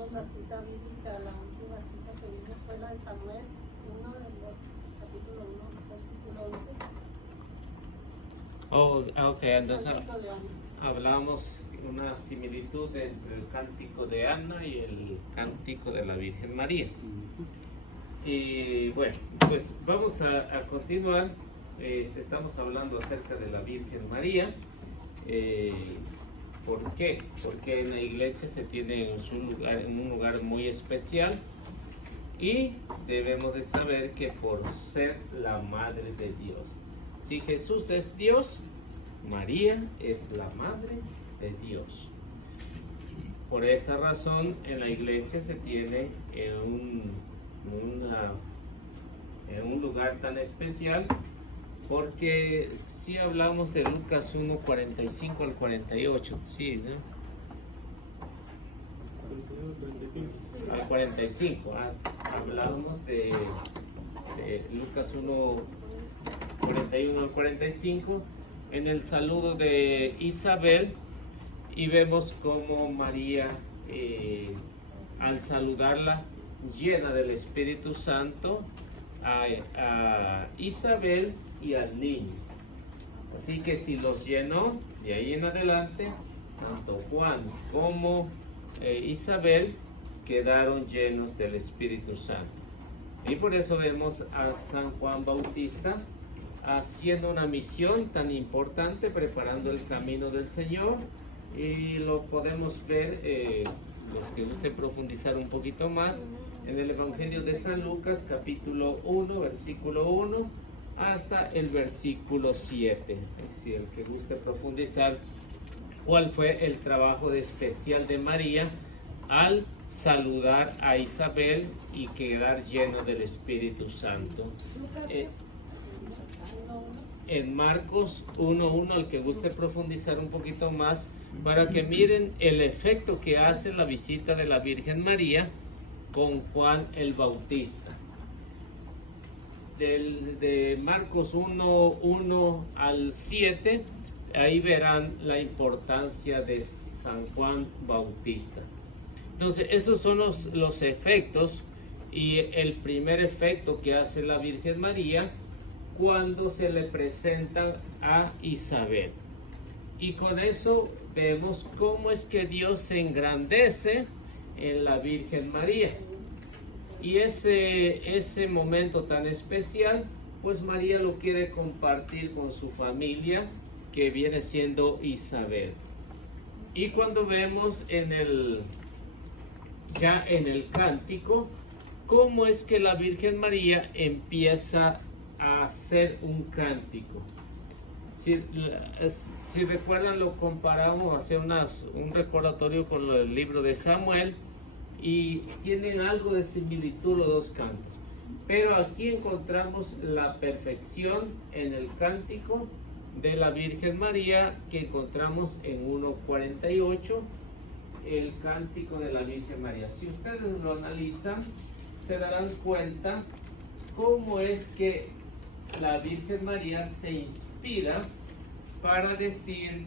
Tenemos la cita bíblica, la última cita que vimos fue la de Samuel 1, capítulo 1, versículo 11. Oh, ok, entonces Cántico de Ana. hablamos una similitud entre el cántico de Ana y el cántico de la Virgen María. Y bueno, pues vamos a continuar. Estamos hablando acerca de la Virgen María. ¿Por qué? Porque en la iglesia se tiene en un lugar muy especial y debemos de saber que por ser la madre de Dios. Si Jesús es Dios, María es la madre de Dios. Por esa razón en la iglesia se tiene en un lugar tan especial, porque si hablamos de Lucas 1, 45 al 48, sí, ¿no? 42, 45. Al 45, hablamos de Lucas 1, 41 al 45, en el saludo de Isabel, y vemos cómo María, al saludarla, llena del Espíritu Santo a Isabel y al niño. Así que si los llenó, de ahí en adelante, tanto Juan como Isabel quedaron llenos del Espíritu Santo. Y por eso vemos a San Juan Bautista haciendo una misión tan importante, preparando el camino del Señor, y lo podemos ver, los que gusten profundizar un poquito más, en el Evangelio de San Lucas, capítulo 1, versículo 1, hasta el versículo 7. Es decir, el que guste profundizar cuál fue el trabajo especial de María al saludar a Isabel y quedar lleno del Espíritu Santo. En Marcos 1:1, al que guste profundizar un poquito más, para que miren el efecto que hace la visita de la Virgen María con Juan el Bautista. De Marcos 1:1 al 7, ahí verán la importancia de San Juan Bautista. Entonces, estos son los efectos, y el primer efecto que hace la Virgen María cuando se le presenta a Isabel. Y con eso vemos cómo es que Dios se engrandece en la Virgen María. Y ese momento tan especial, pues María lo quiere compartir con su familia, que viene siendo Isabel. Y cuando vemos ya en el cántico, cómo es que la Virgen María empieza a hacer un cántico. Si recuerdan, lo comparamos, hacer un recordatorio con el libro de Samuel, y tienen algo de similitud los dos cantos. Pero aquí encontramos la perfección en el cántico de la Virgen María que encontramos en 1:48, el cántico de la Virgen María. Si ustedes lo analizan, se darán cuenta cómo es que la Virgen María se inspira para decir: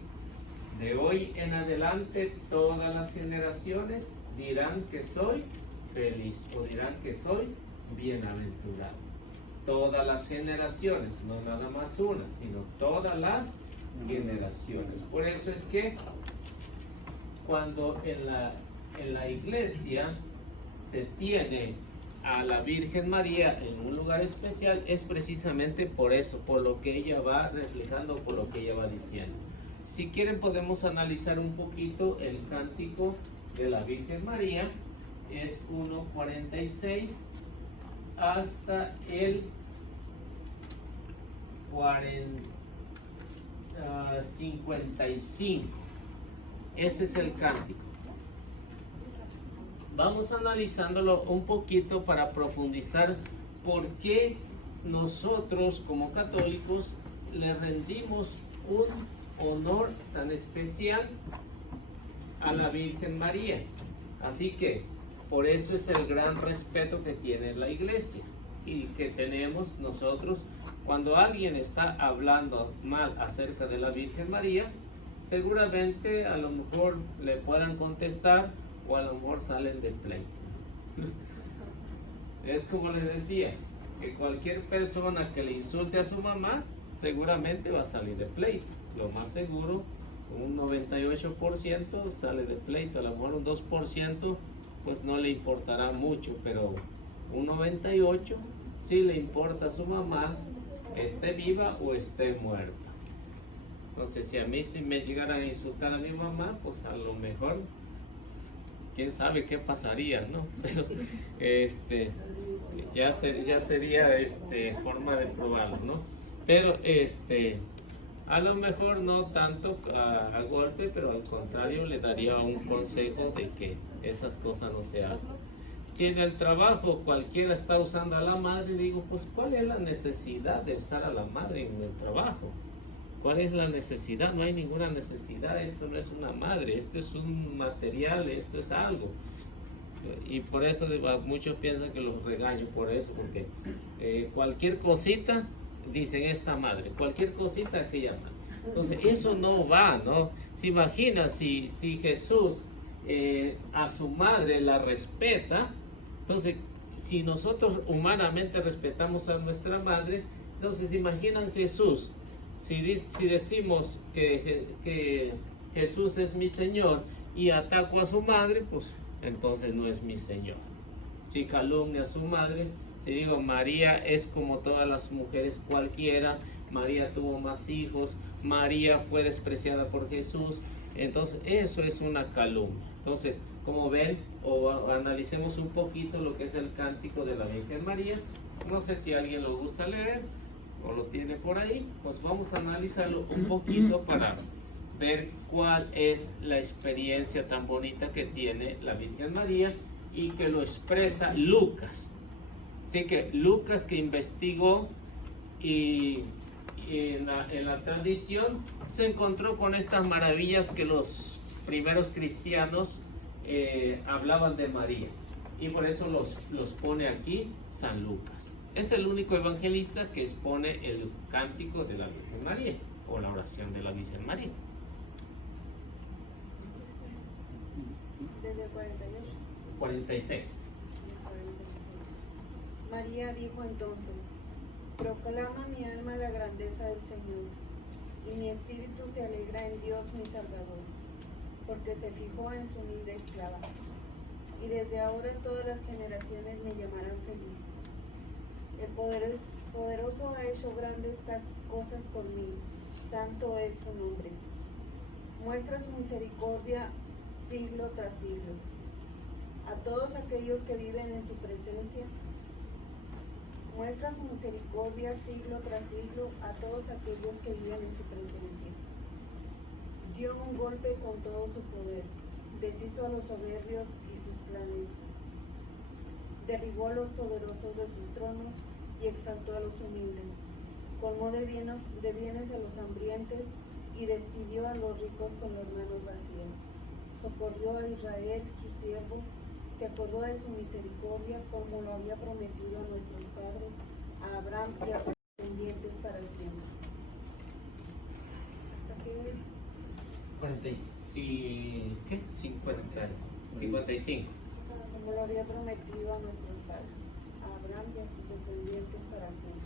de hoy en adelante todas las generaciones dirán que soy feliz, o dirán que soy bienaventurado. Todas las generaciones, no nada más una, sino todas las generaciones. Por eso es que cuando en la iglesia se tiene a la Virgen María en un lugar especial, es precisamente por eso, por lo que ella va reflejando, por lo que ella va diciendo. Si quieren, podemos analizar un poquito el cántico de la Virgen María. Es 1:46 hasta el 55. Ese es el cántico. Vamos analizándolo un poquito para profundizar por qué nosotros como católicos le rendimos un honor tan especial a la Virgen María. Así que por eso es el gran respeto que tiene la iglesia y que tenemos nosotros. Cuando alguien está hablando mal acerca de la Virgen María, seguramente a lo mejor le puedan contestar: o a lo mejor salen de pleito. Es como les decía, que cualquier persona que le insulte a su mamá seguramente va a salir de pleito. Lo más seguro, un 98% sale de pleito, a lo mejor un 2% pues no le importará mucho, pero un 98% sí le importa a su mamá, esté viva o esté muerta. Entonces, si a mí si me llegaran a insultar a mi mamá, pues a lo mejor, quién sabe qué pasaría, ¿no? Pero ya sería forma de probarlo, ¿no? Pero a lo mejor no tanto a golpe, pero al contrario le daría un consejo de que esas cosas no se hacen. Si en el trabajo cualquiera está usando a la madre, digo, pues ¿cuál es la necesidad de usar a la madre en el trabajo? ¿Cuál es la necesidad? No hay ninguna necesidad, esto no es una madre, esto es un material, esto es algo. Y por eso muchos piensan que los regaño por eso, porque cualquier cosita dicen esta madre, cualquier cosita aquella madre. Entonces eso no va, ¿no? Se imagina si Jesús a su madre la respeta, entonces si nosotros humanamente respetamos a nuestra madre, entonces imaginan Jesús. Si decimos que Jesús es mi Señor y ataco a su madre, pues entonces no es mi Señor. Si calumnia a su madre, si digo María es como todas las mujeres cualquiera, María tuvo más hijos, María fue despreciada por Jesús, entonces eso es una calumnia. Entonces, como ven, o analicemos un poquito lo que es el cántico de la Virgen María. No sé si a alguien lo gusta leer o lo tiene por ahí, pues vamos a analizarlo un poquito para ver cuál es la experiencia tan bonita que tiene la Virgen María y que lo expresa Lucas. Así que Lucas, que investigó y en la tradición se encontró con estas maravillas que los primeros cristianos hablaban de María, y por eso los pone aquí San Lucas. Es el único evangelista que expone el cántico de la Virgen María o la oración de la Virgen María. Desde el 48. 46. María dijo entonces: proclama mi alma la grandeza del Señor, y mi espíritu se alegra en Dios mi Salvador, porque se fijó en su humilde esclava. Y desde ahora todas las generaciones me llamarán feliz. El poderoso ha hecho grandes cosas por mí, santo es su nombre. Muestra su misericordia siglo tras siglo. A todos aquellos que viven en su presencia, muestra su misericordia siglo tras siglo a todos aquellos que viven en su presencia. Dio un golpe con todo su poder, deshizo a los soberbios y sus planes, derribó a los poderosos de sus tronos y exaltó a los humildes, colmó de bienes a los hambrientos y despidió a los ricos con las manos vacías. Socorrió a Israel, su siervo, se acordó de su misericordia como lo había prometido a nuestros padres, a Abraham y a sus descendientes para siempre. ¿Hasta qué? 55. Como lo había prometido a nuestros padres, a Abraham y a sus descendientes para siempre.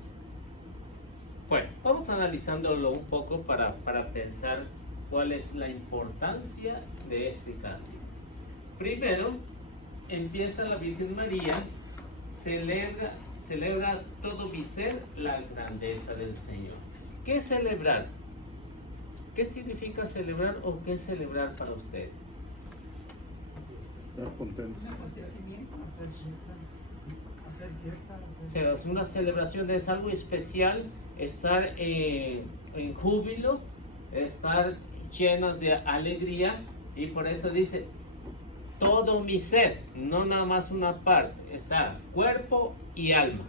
Bueno, vamos analizándolo un poco para pensar cuál es la importancia de este cántico. Primero, empieza la Virgen María, celebra todo mi ser la grandeza del Señor. ¿Qué es celebrar? ¿Qué significa celebrar o qué es celebrar para usted? Estar contentos. O sea, es una celebración, es algo especial, estar en júbilo, estar llenos de alegría, y por eso dice todo mi ser, no nada más una parte, está cuerpo y alma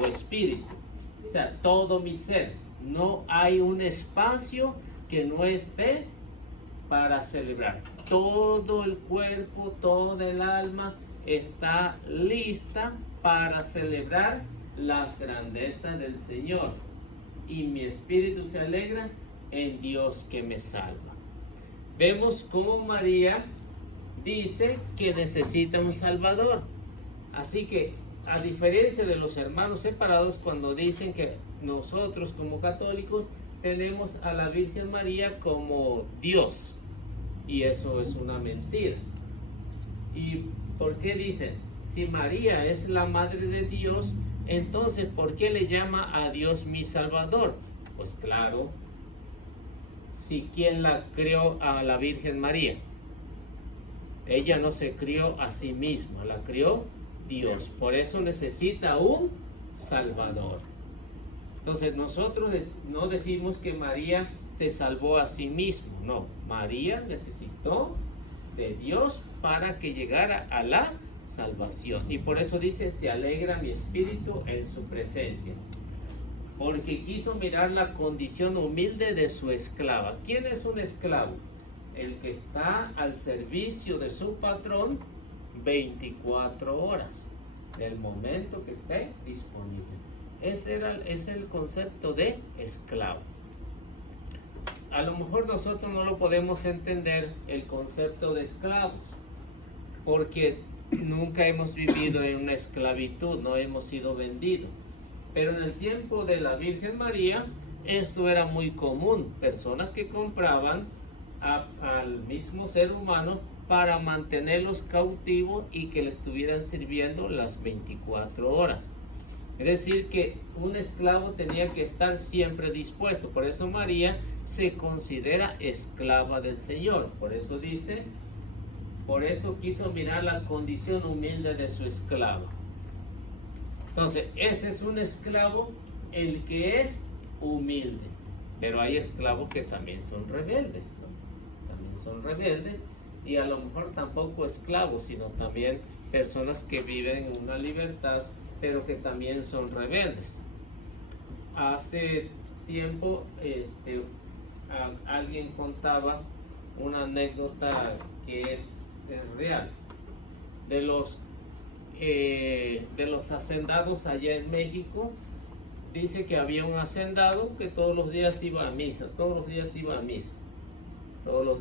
o espíritu, o sea, todo mi ser. No hay un espacio que no esté para celebrar. Todo el cuerpo, toda el alma está lista para celebrar las grandezas del Señor, y mi espíritu se alegra en Dios que me salva. Vemos cómo María dice que necesita un Salvador. Así que, a diferencia de los hermanos separados, cuando dicen que nosotros como católicos tenemos a la Virgen María como Dios, y eso es una mentira. ¿Y por qué dicen? Si María es la Madre de Dios, entonces ¿por qué le llama a Dios mi Salvador? Pues claro, si quien la crió a la Virgen María, ella no se crió a sí misma, la crió Dios, por eso necesita un Salvador. Entonces nosotros no decimos que María se salvó a sí misma, no, María necesitó de Dios para que llegara a la salvación, y por eso dice: se alegra mi espíritu en su presencia, porque quiso mirar la condición humilde de su esclava. ¿Quién es un esclavo? El que está al servicio de su patrón 24 horas, del momento que esté disponible. Ese es el concepto de esclavo. A lo mejor nosotros no lo podemos entender, el concepto de esclavos, porque nunca hemos vivido en una esclavitud, no hemos sido vendidos. Pero en el tiempo de la Virgen María, esto era muy común. Personas que compraban al mismo ser humano para mantenerlos cautivos y que le estuvieran sirviendo las 24 horas. Es decir, que un esclavo tenía que estar siempre dispuesto. Por eso María se considera esclava del Señor. Por eso dice, por eso quiso mirar la condición humilde de su esclavo. Entonces, ese es un esclavo, el que es humilde. Pero hay esclavos que también son rebeldes, ¿no? También son rebeldes, y a lo mejor tampoco esclavos, sino también personas que viven en una libertad, pero que también son rebeldes. Hace tiempo alguien contaba una anécdota que es real de los hacendados allá en México. Dice que había un hacendado que todos los días iba a misa, todos los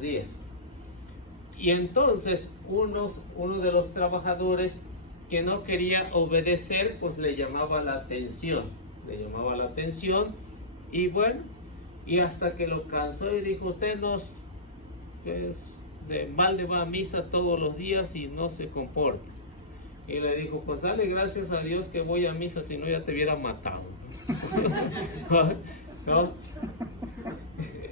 días. Y entonces uno de los trabajadores que no quería obedecer, pues le llamaba la atención, y bueno, y hasta que lo cansó y dijo: usted de balde va a misa todos los días y no se comporta. Y le dijo: pues dale gracias a Dios que voy a misa, si no ya te hubiera matado. ¿No?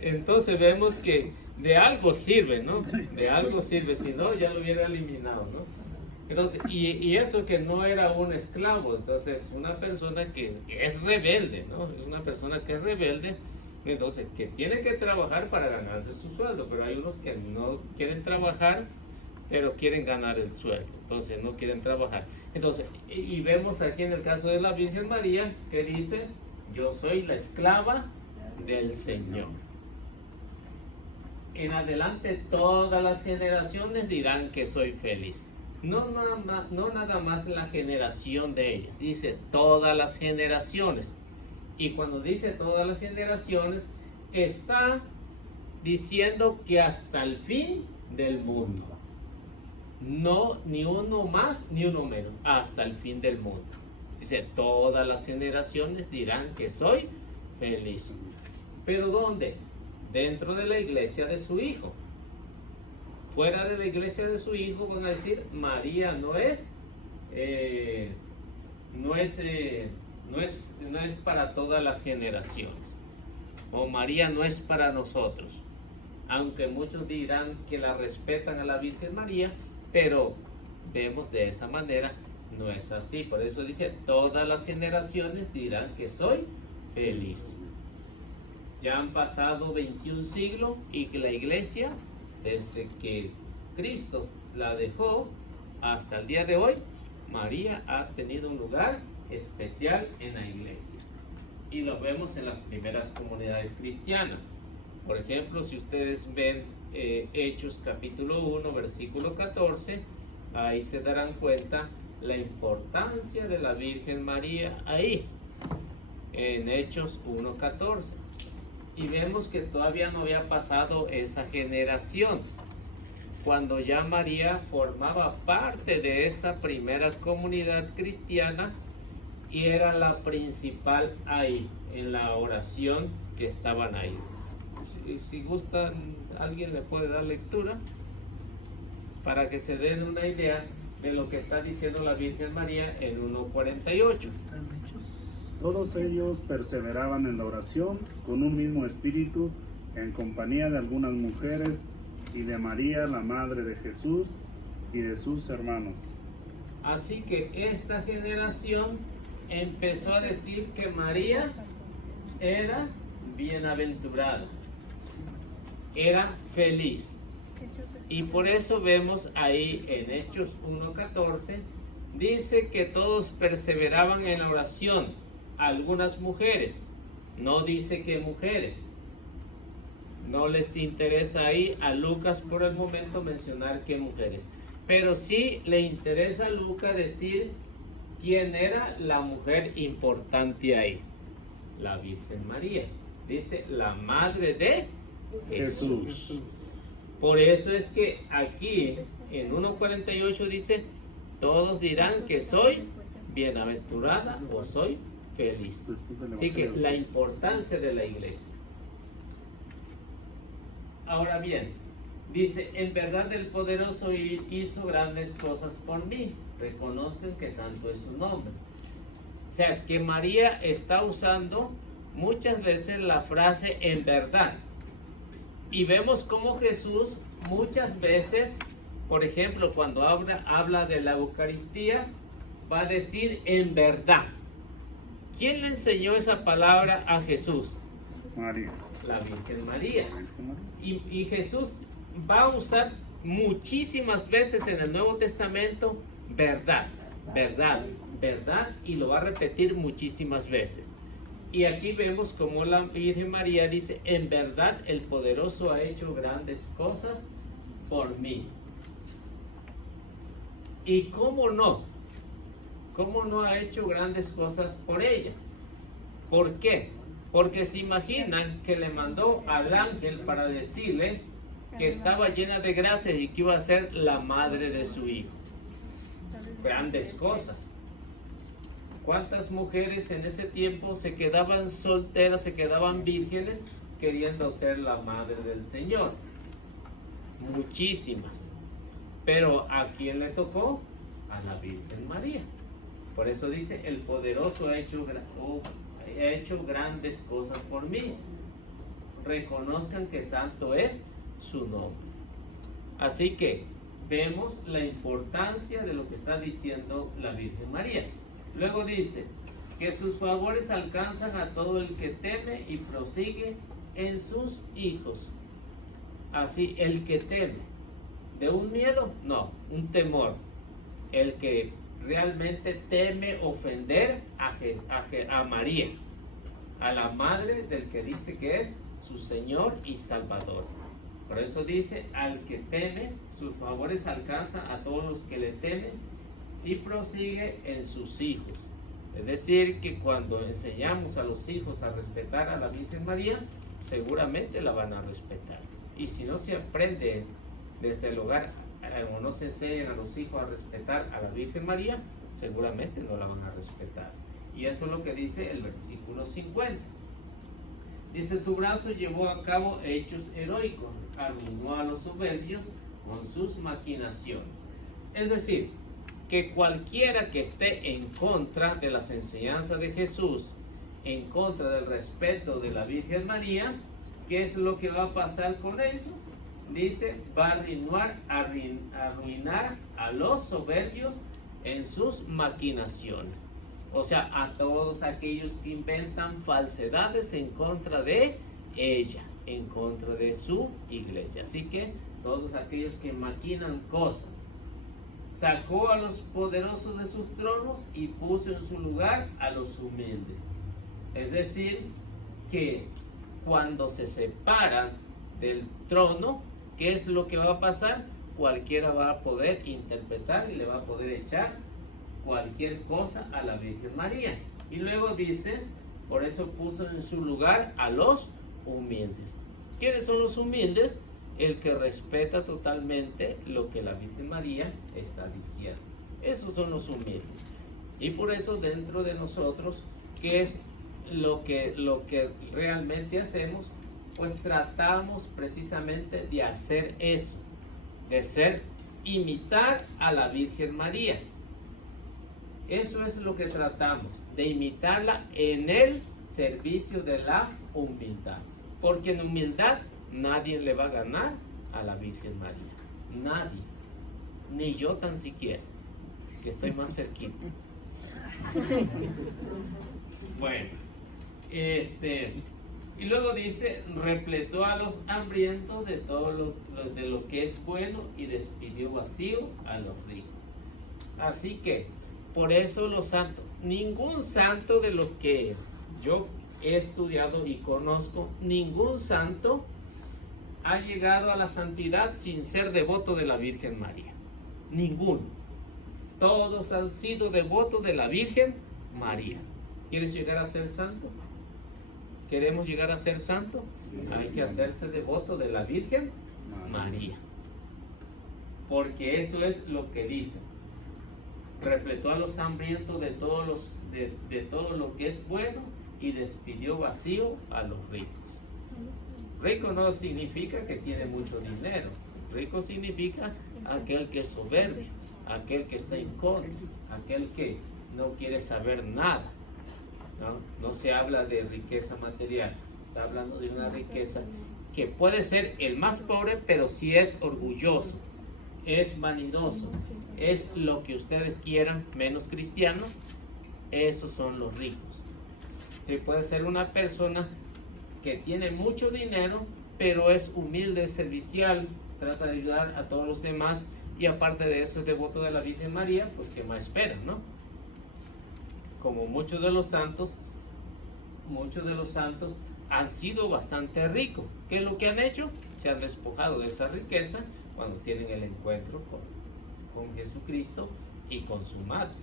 Entonces vemos que de algo sirve, ¿no? De algo sirve, si no ya lo hubiera eliminado, ¿no? Entonces, y eso que no era un esclavo, entonces una persona que es rebelde, ¿no? Es una persona que es rebelde, entonces que tiene que trabajar para ganarse su sueldo, pero hay unos que no quieren trabajar, pero quieren ganar el sueldo, entonces no quieren trabajar. Entonces, y vemos aquí en el caso de la Virgen María, que dice: yo soy la esclava del Señor. En adelante todas las generaciones dirán que soy feliz. No nada más la generación de ellas, dice todas las generaciones. Y cuando dice todas las generaciones, está diciendo que hasta el fin del mundo. No, ni uno más ni uno menos, hasta el fin del mundo. Dice, todas las generaciones dirán que soy feliz. ¿Pero dónde? Dentro de la iglesia de su Hijo. Fuera de la iglesia de su Hijo van a decir: María no es para todas las generaciones, o María no es para nosotros. Aunque muchos dirán que la respetan a la Virgen María, pero vemos de esa manera, no es así. Por eso dice: todas las generaciones dirán que soy feliz. Ya han pasado 21 siglos y que la iglesia, desde que Cristo la dejó hasta el día de hoy, María ha tenido un lugar especial en la iglesia. Y lo vemos en las primeras comunidades cristianas. Por ejemplo, si ustedes ven Hechos capítulo 1, versículo 14, ahí se darán cuenta la importancia de la Virgen María ahí, en Hechos 1:14. Y vemos que todavía no había pasado esa generación. cuando ya María formaba parte de esa primera comunidad cristiana y era la principal ahí, en la oración que estaban ahí. Si gustan, alguien le puede dar lectura para que se den una idea de lo que está diciendo la Virgen María en 1:48. Todos ellos perseveraban en la oración con un mismo espíritu, en compañía de algunas mujeres y de María, la madre de Jesús, y de sus hermanos. Así que esta generación empezó a decir que María era bienaventurada, era feliz. Y por eso vemos ahí en Hechos 1:14, dice que todos perseveraban en la oración, algunas mujeres, no dice que mujeres. No les interesa ahí a Lucas por el momento mencionar que mujeres, pero sí le interesa a Lucas decir quién era la mujer importante ahí, la Virgen María. Dice la madre de Jesús. Por eso es que aquí en 1:48 dice, todos dirán que soy bienaventurada o soy feliz. Así que la importancia de la iglesia. Ahora bien, dice, en verdad el poderoso hizo grandes cosas por mí. Reconozcan que santo es su nombre. O sea, que María está usando muchas veces la frase en verdad. Y vemos cómo Jesús muchas veces, por ejemplo, cuando habla de la Eucaristía, va a decir en verdad. ¿Quién le enseñó esa palabra a Jesús? María. La Virgen María. Y Jesús va a usar muchísimas veces en el Nuevo Testamento verdad, verdad, verdad, y lo va a repetir muchísimas veces. Y aquí vemos como la Virgen María dice, en verdad el poderoso ha hecho grandes cosas por mí. ¿Y cómo no? ¿Cómo no ha hecho grandes cosas por ella? ¿Por qué? Porque se imaginan que le mandó al ángel para decirle que estaba llena de gracia y que iba a ser la madre de su hijo. Grandes cosas. ¿Cuántas mujeres en ese tiempo se quedaban solteras, se quedaban vírgenes queriendo ser la madre del Señor? Muchísimas. Pero ¿a quién le tocó? A la Virgen María. Por eso dice, el poderoso ha hecho grandes cosas por mí. Reconozcan que santo es su nombre. Así que vemos la importancia de lo que está diciendo la Virgen María. Luego dice que sus favores alcanzan a todo el que teme y prosigue en sus hijos. Así, el que teme. ¿De un miedo? No, un temor. El que realmente teme ofender a María, a la madre del que dice que es su Señor y Salvador. Por eso dice, al que teme, sus favores alcanzan a todos los que le temen y prosigue en sus hijos. Es decir, que cuando enseñamos a los hijos a respetar a la Virgen María, seguramente la van a respetar. Y si no se aprende desde el hogar o no se enseñan a los hijos a respetar a la Virgen María, seguramente no la van a respetar. Y eso es lo que dice el versículo 50. Dice, su brazo llevó a cabo hechos heroicos, arruinó a los soberbios con sus maquinaciones. Es decir, que cualquiera que esté en contra de las enseñanzas de Jesús, en contra del respeto de la Virgen María, ¿qué es lo que va a pasar con eso? Dice, va a arruinar a los soberbios en sus maquinaciones. O sea, a todos aquellos que inventan falsedades en contra de ella, en contra de su iglesia. Así que todos aquellos que maquinan cosas. Sacó a los poderosos de sus tronos y puso en su lugar a los humildes. Es decir, que cuando se separan del trono, ¿qué es lo que va a pasar? Cualquiera va a poder interpretar y le va a poder echar cualquier cosa a la Virgen María. Y luego dice, por eso puso en su lugar a los humildes. ¿Quiénes son los humildes? el que respeta totalmente lo que la Virgen María está diciendo. Esos son los humildes. Y por eso dentro de nosotros, ¿qué es lo que realmente hacemos? Pues tratamos precisamente de hacer eso, de imitar a la Virgen María. Eso es lo que tratamos, de imitarla en el servicio de la humildad. Porque en humildad nadie le va a ganar a la Virgen María. Nadie. Ni yo tan siquiera, que estoy más cerquita. Bueno, y luego dice, repletó a los hambrientos de todo de lo que es bueno y despidió vacío a los ricos. Así que, por eso los santos, ningún santo de los que yo he estudiado y conozco, ningún santo ha llegado a la santidad sin ser devoto de la Virgen María. Ninguno. Todos han sido devotos de la Virgen María. ¿Quieres llegar a ser santo? ¿Queremos llegar a ser santo? Hay que hacerse devoto de la Virgen María. Porque eso es lo que dice. Repletó a los hambrientos de todo lo que es bueno y despidió vacío a los ricos. Rico no significa que tiene mucho dinero. Rico significa aquel que es soberbio, aquel que está en contra, aquel que no quiere saber nada. No se habla de riqueza material, está hablando de una riqueza que puede ser el más pobre, pero si es orgulloso, es vanidoso, es lo que ustedes quieran, menos cristiano, esos son los ricos. Sí, puede ser una persona que tiene mucho dinero, pero es humilde, servicial, trata de ayudar a todos los demás, y aparte de eso es devoto de la Virgen María, pues ¿qué más esperan, no? Como muchos de los santos han sido bastante ricos. ¿Qué es lo que han hecho? Se han despojado de esa riqueza cuando tienen el encuentro con Jesucristo y con su madre.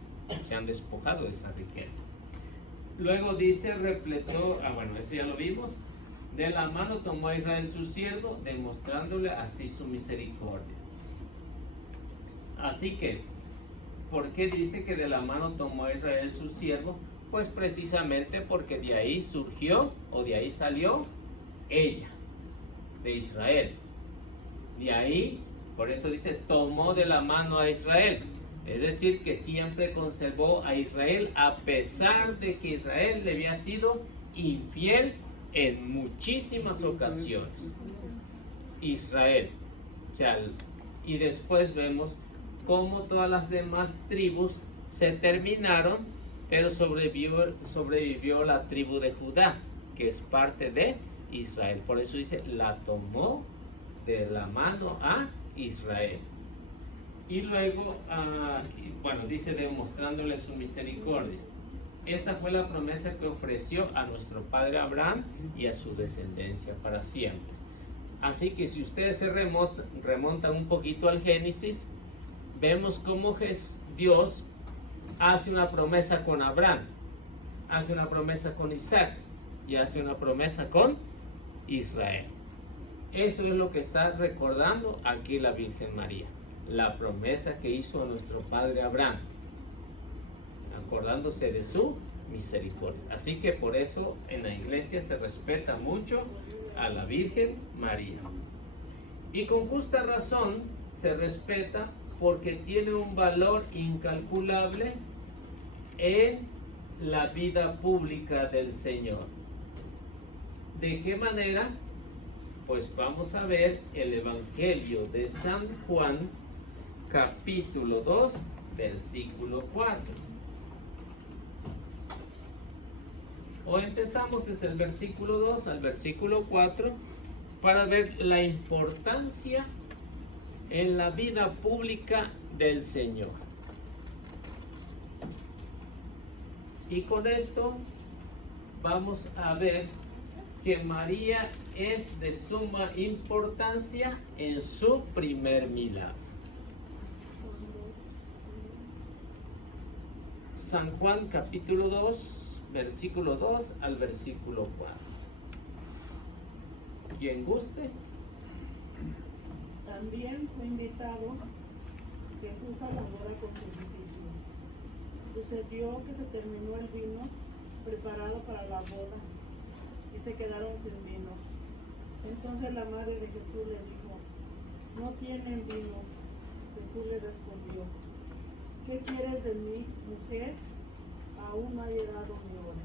Se han despojado de esa riqueza. Luego dice, repletó, eso ya lo vimos. De la mano tomó a Israel su siervo, demostrándole así su misericordia. Así que, ¿por qué dice que de la mano tomó a Israel su siervo? Pues precisamente porque de ahí surgió, o de ahí salió, ella, de Israel. De ahí, por eso dice, tomó de la mano a Israel. Es decir, que siempre conservó a Israel, a pesar de que Israel le había sido infiel en muchísimas ocasiones. Israel. O sea, y después vemos cómo todas las demás tribus se terminaron, pero sobrevivió la tribu de Judá, que es parte de Israel. Por eso dice, la tomó de la mano a Israel. Y luego, dice, demostrándole su misericordia. Esta fue la promesa que ofreció a nuestro padre Abraham y a su descendencia para siempre. Así que si ustedes se remontan un poquito al Génesis, vemos cómo Dios hace una promesa con Abraham, hace una promesa con Isaac y hace una promesa con Israel. Eso es lo que está recordando aquí la Virgen María, la promesa que hizo a nuestro padre Abraham, acordándose de su misericordia. Así que por eso en la iglesia se respeta mucho a la Virgen María. Y con justa razón se respeta, porque tiene un valor incalculable en la vida pública del Señor. ¿De qué manera? Pues vamos a ver el Evangelio de San Juan, capítulo 2, versículo 4. O empezamos desde el versículo 2 al versículo 4 para ver la importancia en la vida pública del Señor. Y con esto vamos a ver que María es de suma importancia en su primer milagro. San Juan capítulo 2, versículo 2 al versículo 4. Quien guste. También fue invitado Jesús a la boda con sus discípulos. Sucedió que se terminó el vino preparado para la boda y se quedaron sin vino. Entonces la madre de Jesús le dijo: no tienen vino. Jesús le respondió: ¿qué quieres de mí, mujer? Aún no ha llegado mi hora.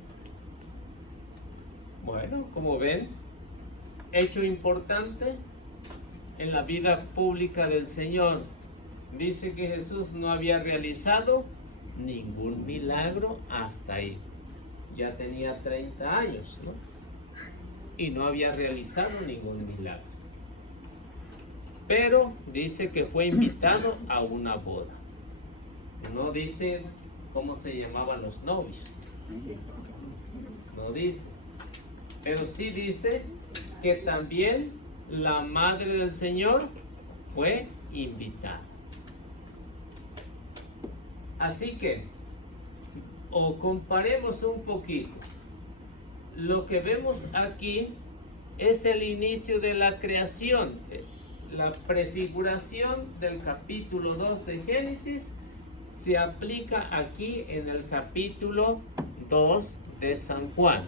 Bueno, como ven, hecho importante en la vida pública del Señor. Dice que Jesús no había realizado ningún milagro hasta ahí. Ya tenía 30 años, ¿no? Y no había realizado ningún milagro. Pero dice que fue invitado a una boda. No dice cómo se llamaban los novios. No dice. Pero sí dice que también la madre del Señor fue invitada. Así que, o comparemos un poquito. Lo que vemos aquí es el inicio de la creación. La prefiguración del capítulo 2 de Génesis se aplica aquí en el capítulo 2 de San Juan.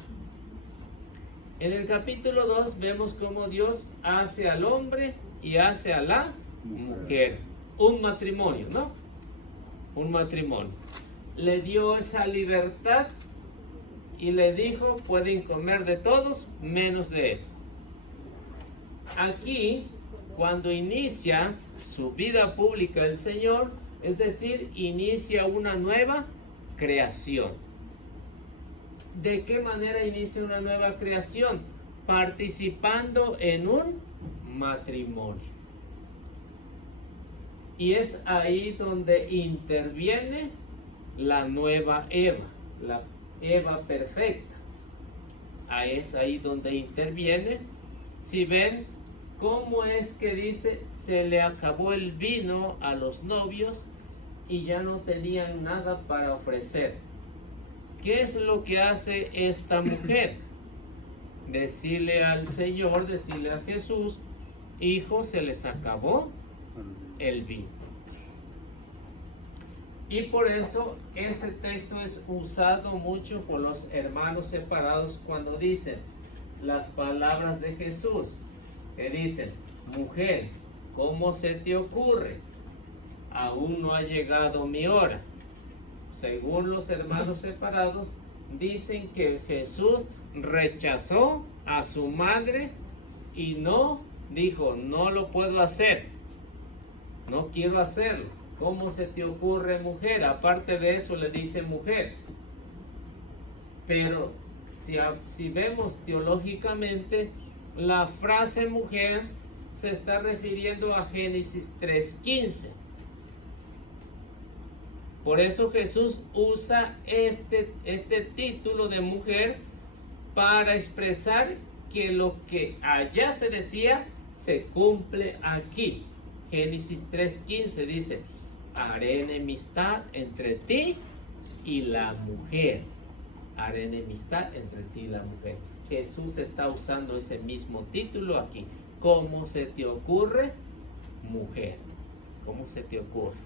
En el capítulo 2 vemos cómo Dios hace al hombre y hace a la mujer. Un matrimonio, ¿no? Un matrimonio. Le dio esa libertad y le dijo: pueden comer de todos menos de esto. Aquí, cuando inicia su vida pública el Señor, es decir, inicia una nueva creación. ¿De qué manera inicia una nueva creación? Participando en un matrimonio. Y es ahí donde interviene la nueva Eva, la Eva perfecta. Es ahí donde interviene. Si ven cómo es que dice: se le acabó el vino a los novios y ya no tenían nada para ofrecer. ¿Qué es lo que hace esta mujer? Decirle al Señor, decirle a Jesús: hijo, se les acabó el vino. Y por eso este texto es usado mucho por los hermanos separados cuando dicen las palabras de Jesús, que dicen: mujer, ¿cómo se te ocurre? Aún no ha llegado mi hora. Según los hermanos separados, dicen que Jesús rechazó a su madre y no dijo: no lo puedo hacer, no quiero hacerlo. ¿Cómo se te ocurre, mujer? Aparte de eso le dice mujer. Pero si vemos teológicamente, la frase mujer se está refiriendo a Génesis 3:15. Por eso Jesús usa este título de mujer para expresar que lo que allá se decía se cumple aquí. Génesis 3:15 dice: haré enemistad entre ti y la mujer. Haré enemistad entre ti y la mujer. Jesús está usando ese mismo título aquí. ¿Cómo se te ocurre, mujer? ¿Cómo se te ocurre?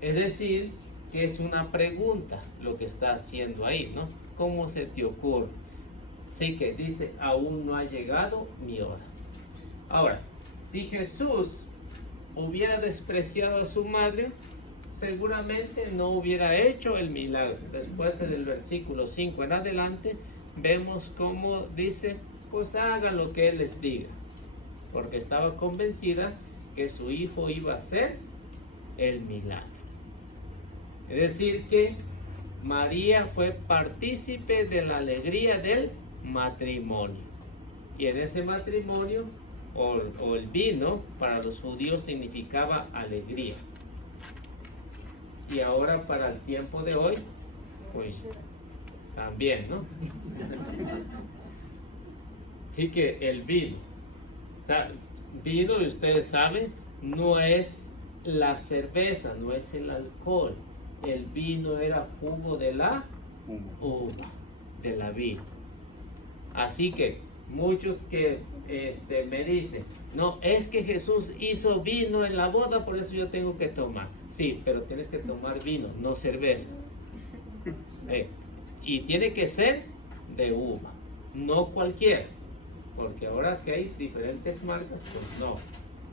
Es decir, que es una pregunta lo que está haciendo ahí, ¿no? ¿Cómo se te ocurre? Así que dice: aún no ha llegado mi hora. Ahora, si Jesús hubiera despreciado a su madre, seguramente no hubiera hecho el milagro. Después en el versículo 5 en adelante vemos cómo dice: pues hagan lo que Él les diga, porque estaba convencida que su hijo iba a hacer el milagro. Es decir, que María fue partícipe de la alegría del matrimonio. Y en ese matrimonio, o el vino, para los judíos significaba alegría. Y ahora para el tiempo de hoy, pues también, ¿no? Así que el vino, vino, y ustedes saben, no es la cerveza, no es el alcohol. El vino era jugo de la uva, de la vid. Así que Muchos que me dicen, no, es que Jesús hizo vino en la boda, por eso yo tengo que tomar. Sí, pero tienes que tomar vino, no cerveza. Y tiene que ser de uva, no cualquiera, porque ahora que hay diferentes marcas, pues no.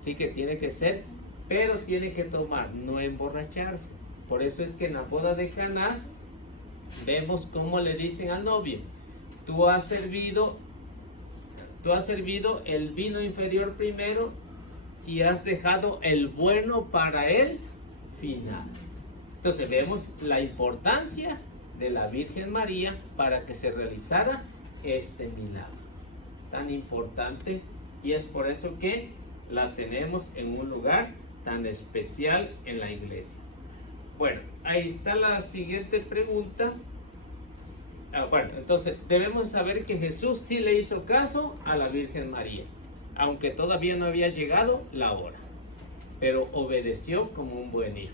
Sí que tiene que ser, pero tiene que tomar, no emborracharse. Por eso es que en la boda de Caná vemos cómo le dicen al novio, tú has servido el vino inferior primero y has dejado el bueno para el final. Entonces vemos la importancia de la Virgen María para que se realizara este milagro tan importante, y es por eso que la tenemos en un lugar tan especial en la iglesia. Bueno, ahí está la siguiente pregunta. Bueno, entonces debemos saber que Jesús sí le hizo caso a la Virgen María, aunque todavía no había llegado la hora, pero obedeció como un buen hijo.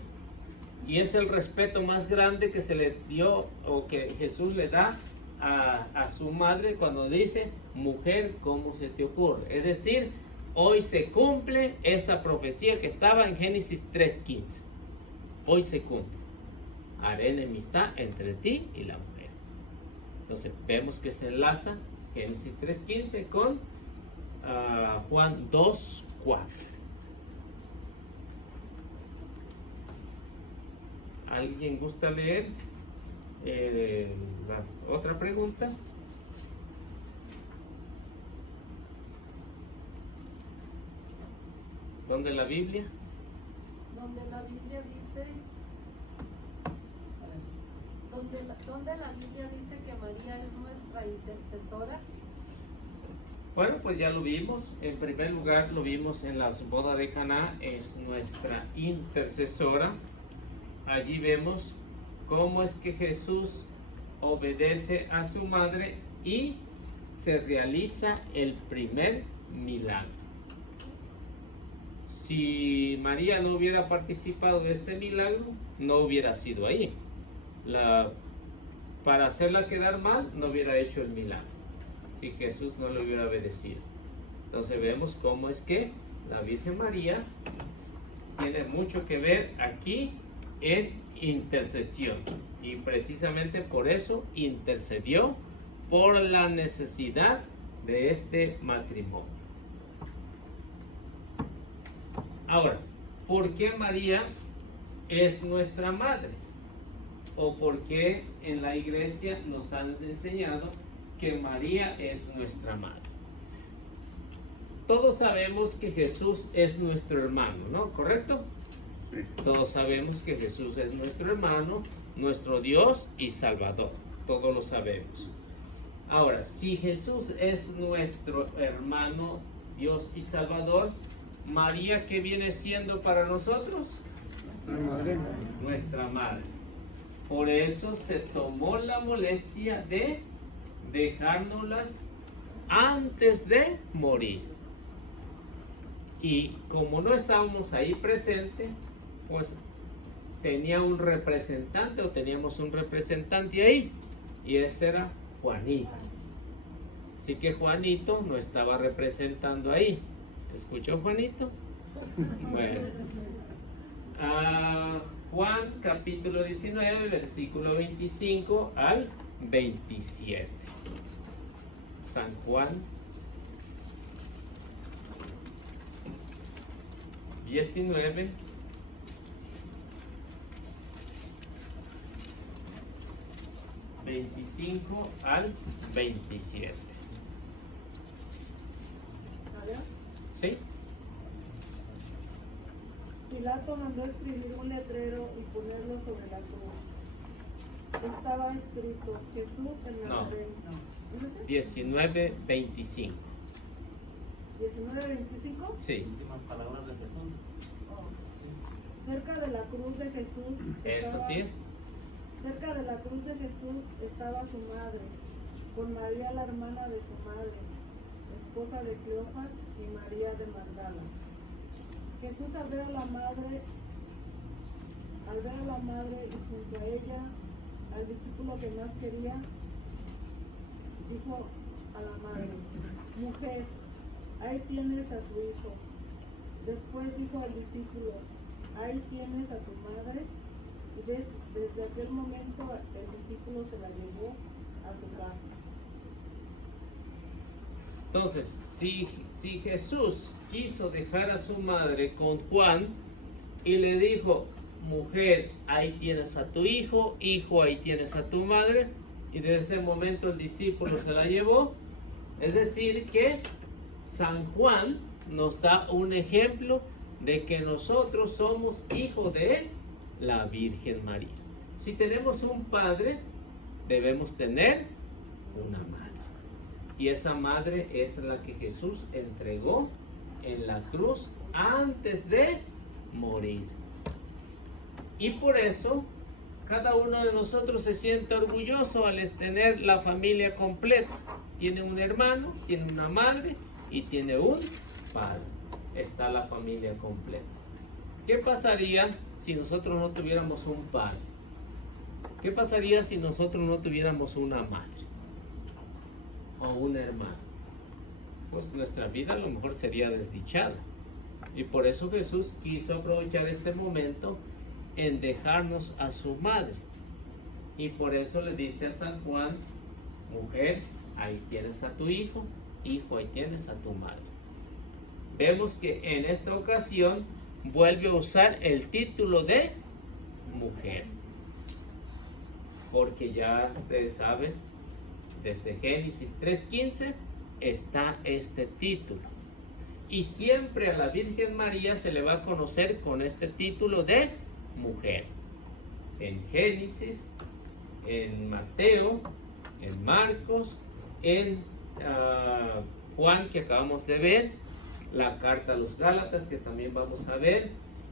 Y es el respeto más grande que se le dio o que Jesús le da a su madre cuando dice, mujer, ¿cómo se te ocurre? Es decir, hoy se cumple esta profecía que estaba en Génesis 3:15. Hoy se cumple. Haré enemistad entre ti y la mujer. Entonces vemos que se enlaza Génesis 3:15 con Juan 2:4. ¿Alguien gusta leer la otra pregunta? ¿Dónde la Biblia? Donde la Biblia dice, donde la Biblia dice que María es nuestra intercesora. Bueno, pues ya lo vimos. En primer lugar lo vimos en la boda de Caná, es nuestra intercesora. Allí vemos cómo es que Jesús obedece a su madre y se realiza el primer milagro. Si María no hubiera participado de este milagro, no hubiera sido ahí. Para hacerla quedar mal, no hubiera hecho el milagro, si Jesús no le hubiera obedecido. Entonces vemos cómo es que la Virgen María tiene mucho que ver aquí en intercesión, y precisamente por eso intercedió por la necesidad de este matrimonio. Ahora, ¿por qué María es nuestra madre? ¿O por qué en la iglesia nos han enseñado que María es nuestra madre? Todos sabemos que Jesús es nuestro hermano, ¿no? ¿Correcto? Todos sabemos que Jesús es nuestro hermano, nuestro Dios y Salvador. Todos lo sabemos. Ahora, si Jesús es nuestro hermano, Dios y Salvador, María, ¿qué viene siendo para nosotros? Nuestra madre. Nuestra madre. Por eso se tomó la molestia de dejárnoslas antes de morir. Y como no estábamos ahí presentes, pues tenía un representante, o teníamos un representante ahí, y ese era Juanito. Así que Juanito no estaba representando ahí. ¿Escuchó Juanito? Bueno. Juan capítulo 19, versículo 25 al 27. San Juan 19, 25 al 27. ¿Sí? Pilato mandó escribir un letrero y ponerlo sobre la cruz. Estaba escrito, Jesús el Nazareno. ¿Es ese? 19, 25. 19:25. Sí. Últimas palabras de Jesús. Cerca de la cruz de Jesús. Eso sí es. Cerca de la cruz de Jesús estaba su madre, con María la hermana de su madre, esposa de Cleofas, y María de Magdala. Jesús al ver a la madre y junto a ella al discípulo que más quería, dijo a la madre: Mujer, ahí tienes a tu hijo. Después dijo al discípulo: Ahí tienes a tu madre. Y desde aquel momento el discípulo se la llevó a su casa. Entonces, si Jesús quiso dejar a su madre con Juan y le dijo: mujer, ahí tienes a tu hijo, hijo, ahí tienes a tu madre, y desde ese momento el discípulo se la llevó, es decir que San Juan nos da un ejemplo de que nosotros somos hijos de la Virgen María. Si tenemos un padre, debemos tener una madre. Y esa madre es la que Jesús entregó en la cruz antes de morir. Y por eso cada uno de nosotros se siente orgulloso al tener la familia completa. Tiene un hermano, tiene una madre y tiene un padre. Está la familia completa. ¿Qué pasaría si nosotros no tuviéramos un padre? ¿Qué pasaría si nosotros no tuviéramos una madre o un hermano? Pues nuestra vida a lo mejor sería desdichada. Y por eso Jesús quiso aprovechar este momento en dejarnos a su madre. Y por eso le dice a San Juan: mujer, ahí tienes a tu hijo, hijo, ahí tienes a tu madre. Vemos que en esta ocasión vuelve a usar el título de mujer, porque ya ustedes saben, desde Génesis 3:15 está este título, y siempre a la Virgen María se le va a conocer con este título de mujer. En Génesis, en Mateo, en Marcos, en Juan, que acabamos de ver, la carta a los Gálatas, que también vamos a ver,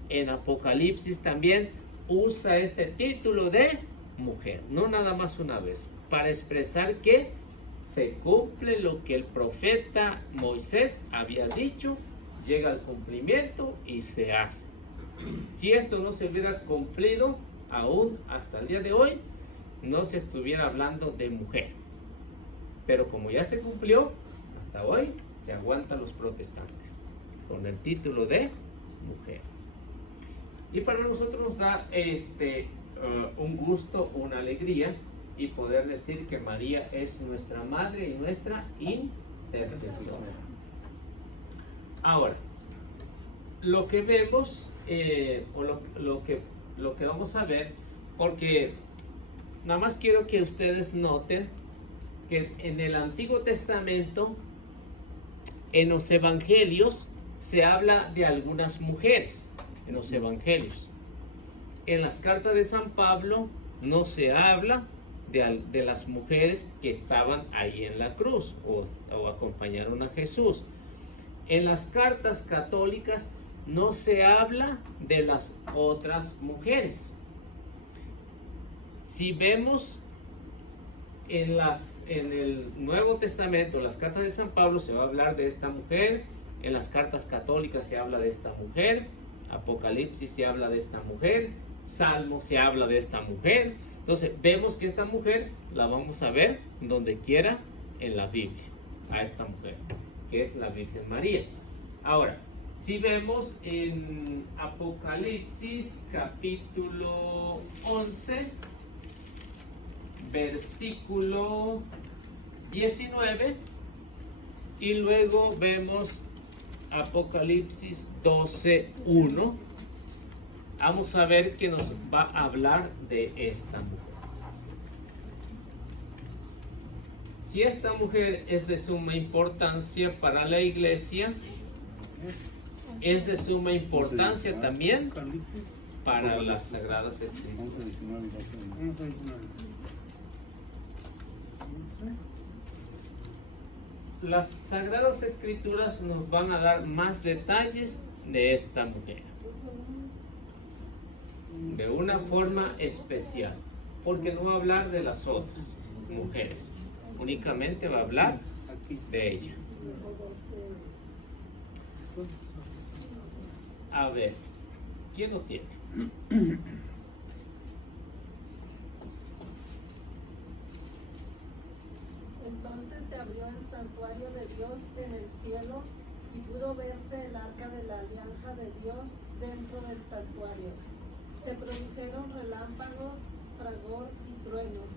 en Apocalipsis también usa este título de mujer, no nada más una vez, para expresar que se cumple lo que el profeta Moisés había dicho, llega al cumplimiento y se hace. Si esto no se hubiera cumplido, aún hasta el día de hoy, no se estuviera hablando de mujer. Pero como ya se cumplió, hasta hoy se aguantan los protestantes con el título de mujer. Y para nosotros nos da un gusto, una alegría, y poder decir que María es nuestra madre y nuestra intercesora. Ahora, lo que vemos, lo que vamos a ver, porque nada más quiero que ustedes noten que en el Antiguo Testamento, en los evangelios, se habla de algunas mujeres, en los evangelios. En las cartas de San Pablo no se habla de las mujeres que estaban ahí en la cruz o acompañaron a Jesús. En las cartas católicas no se habla de las otras mujeres. Si vemos en el Nuevo Testamento, en las cartas de San Pablo, se va a hablar de esta mujer. En las cartas católicas se habla de esta mujer. Apocalipsis se habla de esta mujer. Salmo se habla de esta mujer. Entonces vemos que esta mujer la vamos a ver donde quiera en la Biblia, a esta mujer, que es la Virgen María. Ahora, si vemos en Apocalipsis capítulo 11, versículo 19, y luego vemos Apocalipsis 12:1, vamos a ver que nos va a hablar de esta mujer. Si esta mujer es de suma importancia para la iglesia, es de suma importancia también para las Sagradas Escrituras. Las Sagradas Escrituras nos van a dar más detalles de esta mujer, de una forma especial, porque no va a hablar de las otras mujeres, únicamente va a hablar de ella. A ver, ¿quién lo tiene? Entonces se abrió el santuario de Dios en el cielo y pudo verse el arca de la alianza de Dios dentro del santuario. Se produjeron relámpagos, fragor y truenos,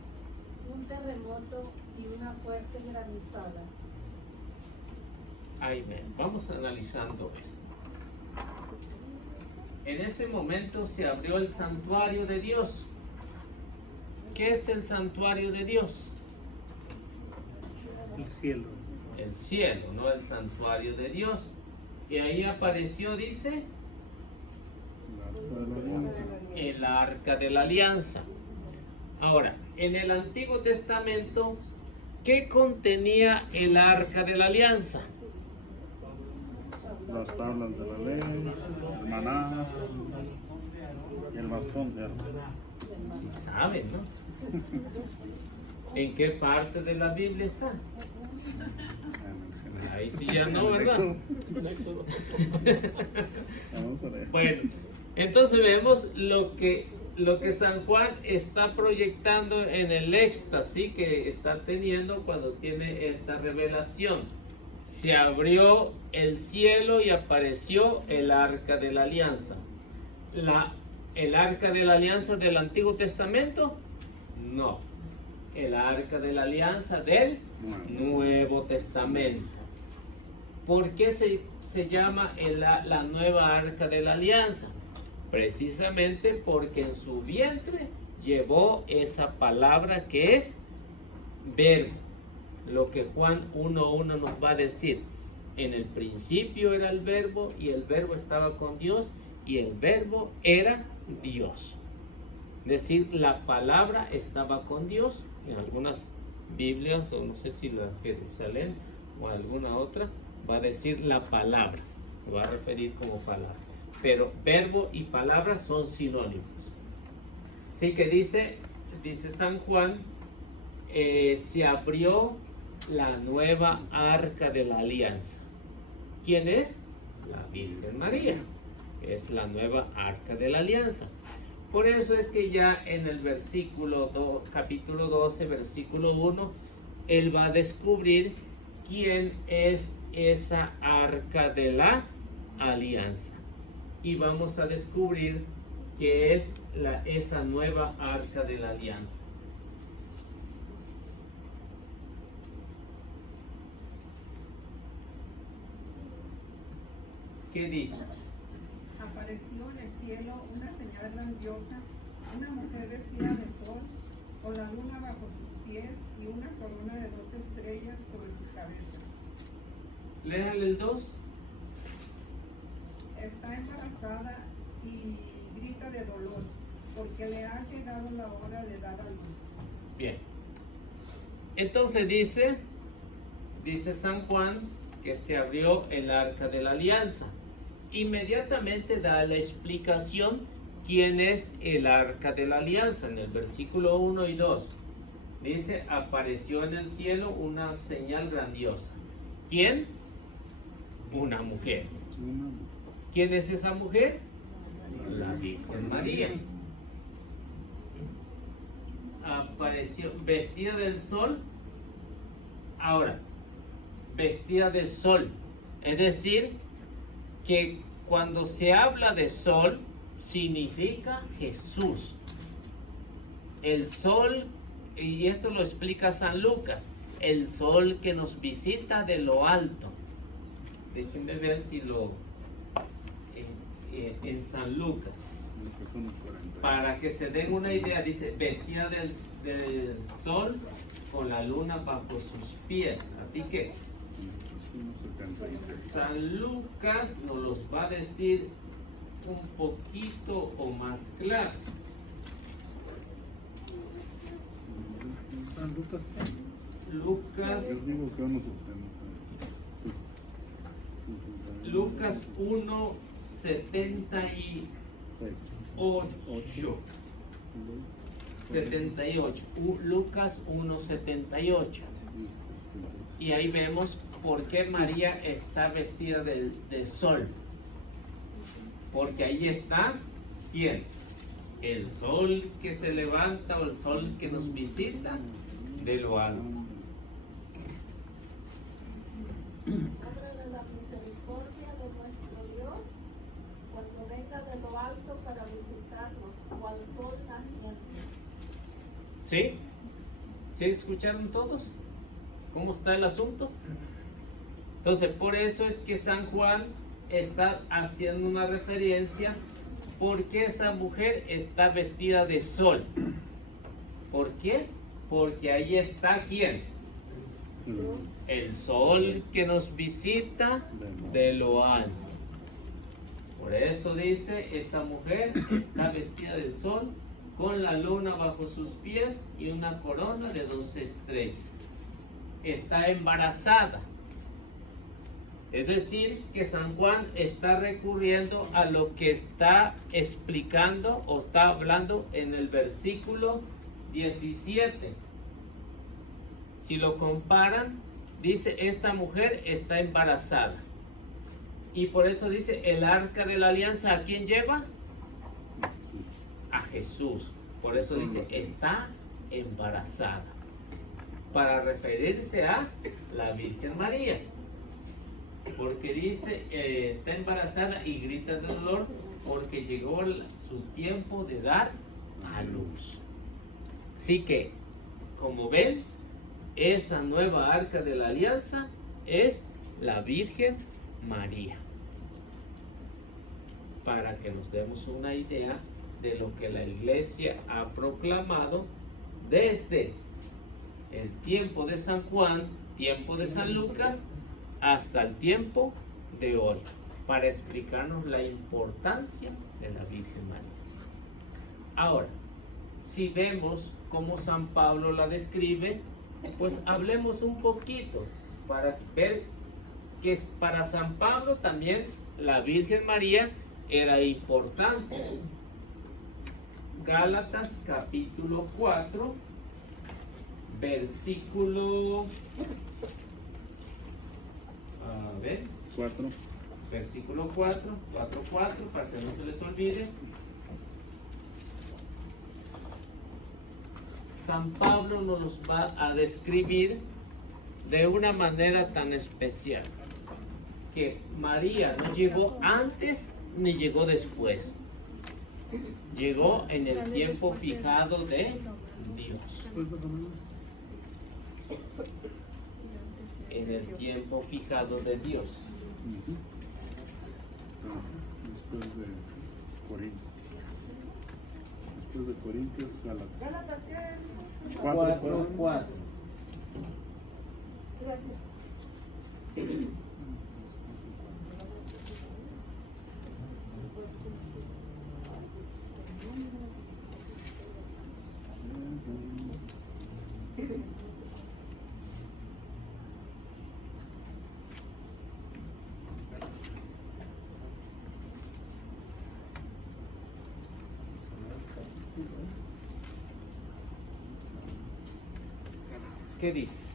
un terremoto y una fuerte granizada. Amén. Vamos analizando esto. En ese momento se abrió el santuario de Dios. ¿Qué es el santuario de Dios? El cielo. El cielo, no el santuario de Dios. Y ahí apareció, dice, el arca de la alianza. Ahora, en el Antiguo Testamento, ¿qué contenía el arca de la alianza? Las tablas de la ley, el maná y el bastón de arma. Si saben, ¿no? ¿En qué parte de la Biblia está? Ahí sí ya no, ¿verdad? Vamos a ver. Bueno, entonces vemos lo que San Juan está proyectando en el éxtasis que está teniendo cuando tiene esta revelación. Se abrió el cielo y apareció el arca de la alianza. ¿El arca de la alianza del Antiguo Testamento? No. El arca de la alianza del Nuevo Testamento. ¿Por qué se llama la nueva arca de la alianza? Precisamente porque en su vientre llevó esa palabra que es verbo. Lo que Juan 1:1 nos va a decir. En el principio era el verbo y el verbo estaba con Dios y el verbo era Dios. Es decir, la palabra estaba con Dios. En algunas Biblias, o no sé si la Jerusalén o alguna otra, va a decir la palabra. Lo va a referir como palabra. Pero verbo y palabra son sinónimos. Así que dice San Juan, se abrió la nueva arca de la alianza. ¿Quién es? La Virgen María. Es la nueva arca de la alianza. Por eso es que ya en el capítulo 12, versículo 1, él va a descubrir quién es esa arca de la alianza. Y vamos a descubrir qué es esa nueva arca de la alianza. ¿Qué dice? Apareció en el cielo una señal grandiosa, una mujer vestida de sol, con la luna bajo sus pies y una corona de 2 estrellas sobre su cabeza. Léale el 2. Está embarazada y grita de dolor, porque le ha llegado la hora de dar a luz. Bien. Entonces dice San Juan que se abrió el arca de la alianza. Inmediatamente da la explicación quién es el arca de la alianza en el versículo 1 y 2. Dice, apareció en el cielo una señal grandiosa. ¿Quién? Una mujer. ¿Quién es esa mujer? La Virgen María. Apareció vestida del sol. Ahora, vestida del sol. Es decir, que cuando se habla de sol, significa Jesús. El sol, y esto lo explica San Lucas, el sol que nos visita de lo alto. Déjenme ver si en San Lucas, para que se den una idea, dice vestida del sol con la luna bajo sus pies. Así que San Lucas nos los va a decir un poquito o más claro. San Lucas. Lucas 1:78. 78. Lucas 1:78. Y ahí vemos por qué María está vestida del sol. Porque ahí está, ¿quién? El sol que se levanta o el sol que nos visita de lo alto. al sol naciente. ¿Sí? ¿Sí escucharon todos? ¿Cómo está el asunto? Entonces, por eso es que San Juan está haciendo una referencia porque esa mujer está vestida de sol. ¿Por qué? Porque ahí está ¿quién? El sol que nos visita de lo alto. Por eso dice, esta mujer está vestida de sol con la luna bajo sus pies y una corona de 12 estrellas. Está embarazada. Es decir, que San Juan está recurriendo a lo que está explicando o está hablando en el versículo 17. Si lo comparan, dice, esta mujer está embarazada. Y por eso dice, el arca de la alianza, ¿a quién lleva? A Jesús. Por eso dice, está embarazada. Para referirse a la Virgen María. Porque dice, está embarazada y grita de dolor porque llegó su tiempo de dar a luz. Así que, como ven, esa nueva arca de la alianza es la Virgen María. Para que nos demos una idea de lo que la iglesia ha proclamado desde el tiempo de San Juan, tiempo de San Lucas, hasta el tiempo de hoy, para explicarnos la importancia de la Virgen María. Ahora, si vemos cómo San Pablo la describe, pues hablemos un poquito para ver que para San Pablo también la Virgen María era importante. Gálatas capítulo 4, versículo 4. Versículo 4, para que no se les olvide. San Pablo nos va a describir de una manera tan especial que María no llegó antes ni llegó después. Llegó en el tiempo fijado de Dios. En el tiempo fijado de Dios. Después de Corintios. Después de Corintios, Gálatas. 4. ¿Qué dice?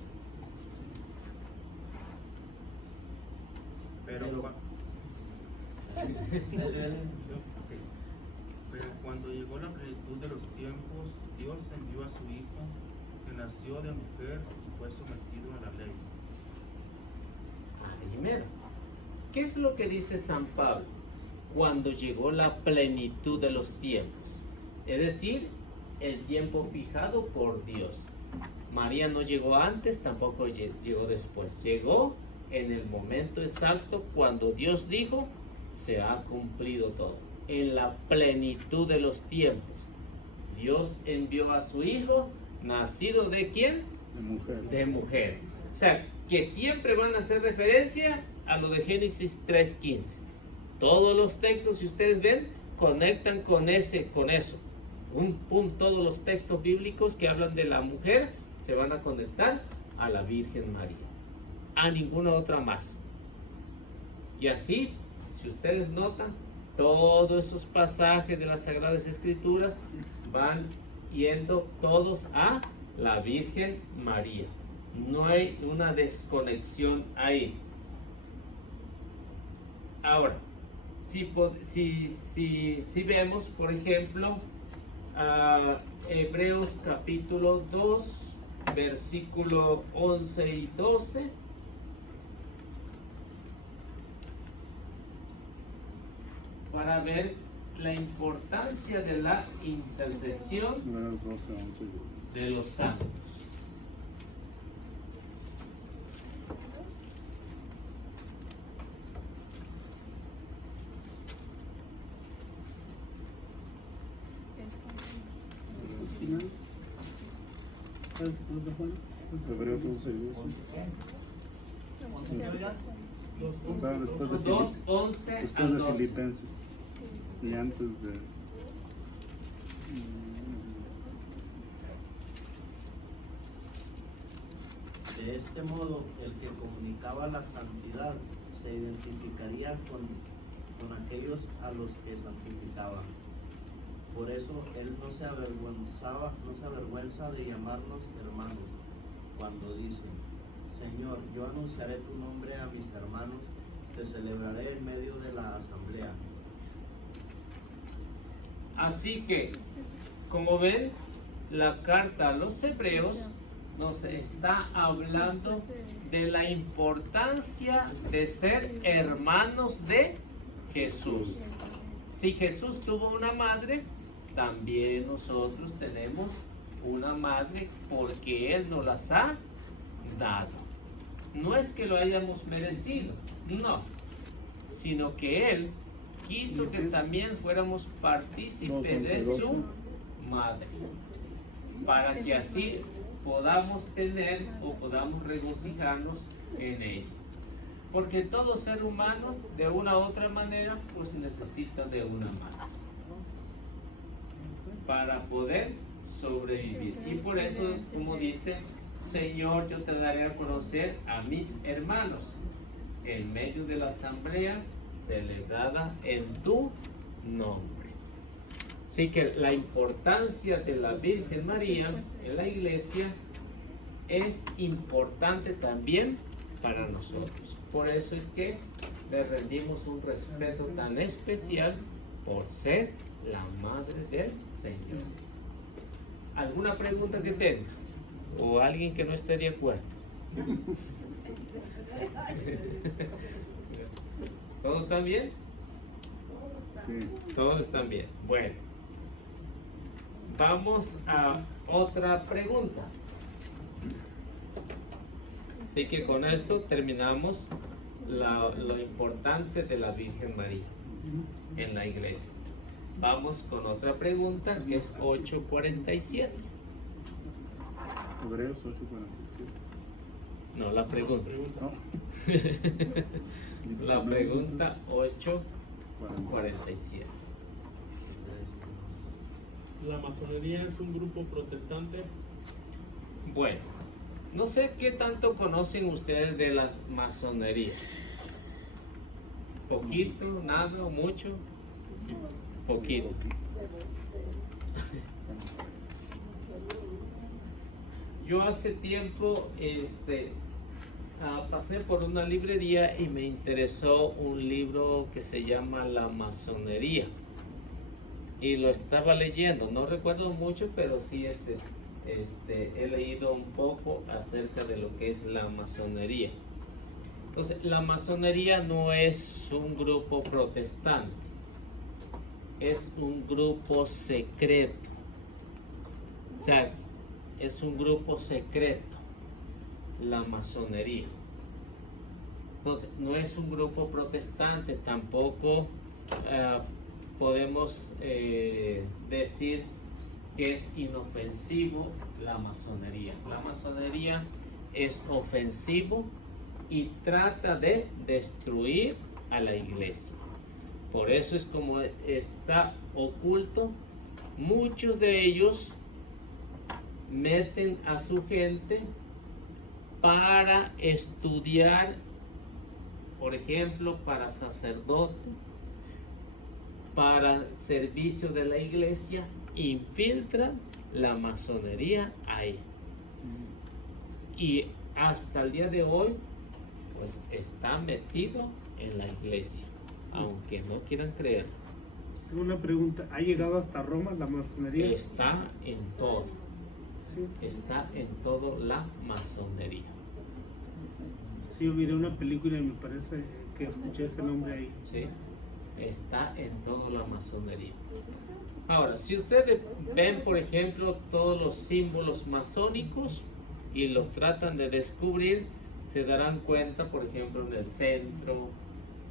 Pero cuando llegó la plenitud de los tiempos, Dios envió a su Hijo, que nació de mujer y fue sometido a la ley. Primero, ¿qué es lo que dice San Pablo? Cuando llegó la plenitud de los tiempos, es decir, el tiempo fijado por Dios. María no llegó antes, tampoco llegó después. Llegó en el momento exacto cuando Dios dijo, se ha cumplido todo. En la plenitud de los tiempos. Dios envió a su Hijo, nacido ¿de quién? De mujer. De mujer. O sea, que siempre van a hacer referencia a lo de Génesis 3:15. Todos los textos, si ustedes ven, conectan con eso. Todos los textos bíblicos que hablan de la mujer se van a conectar a la Virgen María, a ninguna otra más. Y así, si ustedes notan, todos esos pasajes de las Sagradas Escrituras van yendo todos a la Virgen María. No hay una desconexión ahí. Ahora, si vemos, por ejemplo, Hebreos capítulo 2, versículo 11 y 12. Para ver la importancia de la intercesión Hebreos 12, 11 y 12. de los santos. Hebreos 11 y 12. Está después de 2, 11 Después al de 12. Filipenses y antes de De este modo, el que comunicaba la santidad se identificaría con aquellos a los que santificaban. Por eso él no se avergüenza de llamarnos hermanos, cuando dice: Señor, yo anunciaré tu nombre a mis hermanos, te celebraré en medio de la asamblea. Así que, como ven, la carta a los hebreos nos está hablando de la importancia de ser hermanos de Jesús. Si Jesús tuvo una madre, también nosotros tenemos una madre porque Él nos las ha dado. No es que lo hayamos merecido, no, sino que Él quiso que también fuéramos partícipes de su madre, para que así podamos tener o podamos regocijarnos en ella. Porque todo ser humano, de una u otra manera, pues necesita de una madre para poder sobrevivir. Y por eso, como dice, Señor, yo te daré a conocer a mis hermanos en medio de la asamblea celebrada en tu nombre. Así que la importancia de la Virgen María en la iglesia es importante también para nosotros. Por eso es que le rendimos un respeto tan especial por ser la madre del Señor. ¿Alguna pregunta que tenga? ¿O alguien que no esté de acuerdo? ¿Todos están bien? sí. Todos están bien. Bueno, vamos a otra pregunta. Así que con esto terminamos lo importante de la Virgen María en la iglesia. Vamos con otra pregunta que es 8:47. Hebreos 8:47. No, la pregunta. No. La pregunta 8:47. ¿La masonería es un grupo protestante? Bueno, no sé qué tanto conocen ustedes de la masonería. ¿Poquito, nada, mucho? Poquito. Yo hace tiempo pasé por una librería y me interesó un libro que se llama La Masonería. Y lo estaba leyendo, no recuerdo mucho, pero sí he leído un poco acerca de lo que es la masonería. Entonces, la masonería no es un grupo protestante, es un grupo secreto. O sea, es un grupo secreto, la masonería. Entonces, no es un grupo protestante, tampoco podemos decir que es inofensivo la masonería. La masonería es ofensivo y trata de destruir a la iglesia. Por eso es como está oculto. Muchos de ellos meten a su gente para estudiar, por ejemplo, para sacerdote, para servicio de la iglesia, infiltran la masonería ahí. Y hasta el día de hoy, pues está metido en la iglesia, aunque no quieran creer. Tengo una pregunta, ¿ha llegado hasta Roma la masonería? Está en todo. Sí, Está en todo la masonería. sí, yo miré una película y me parece que escuché ese nombre ahí. ¿Sí? está en toda la masonería. Ahora, si ustedes ven, por ejemplo, todos los símbolos masónicos y los tratan de descubrir, se darán cuenta, por ejemplo, en el centro,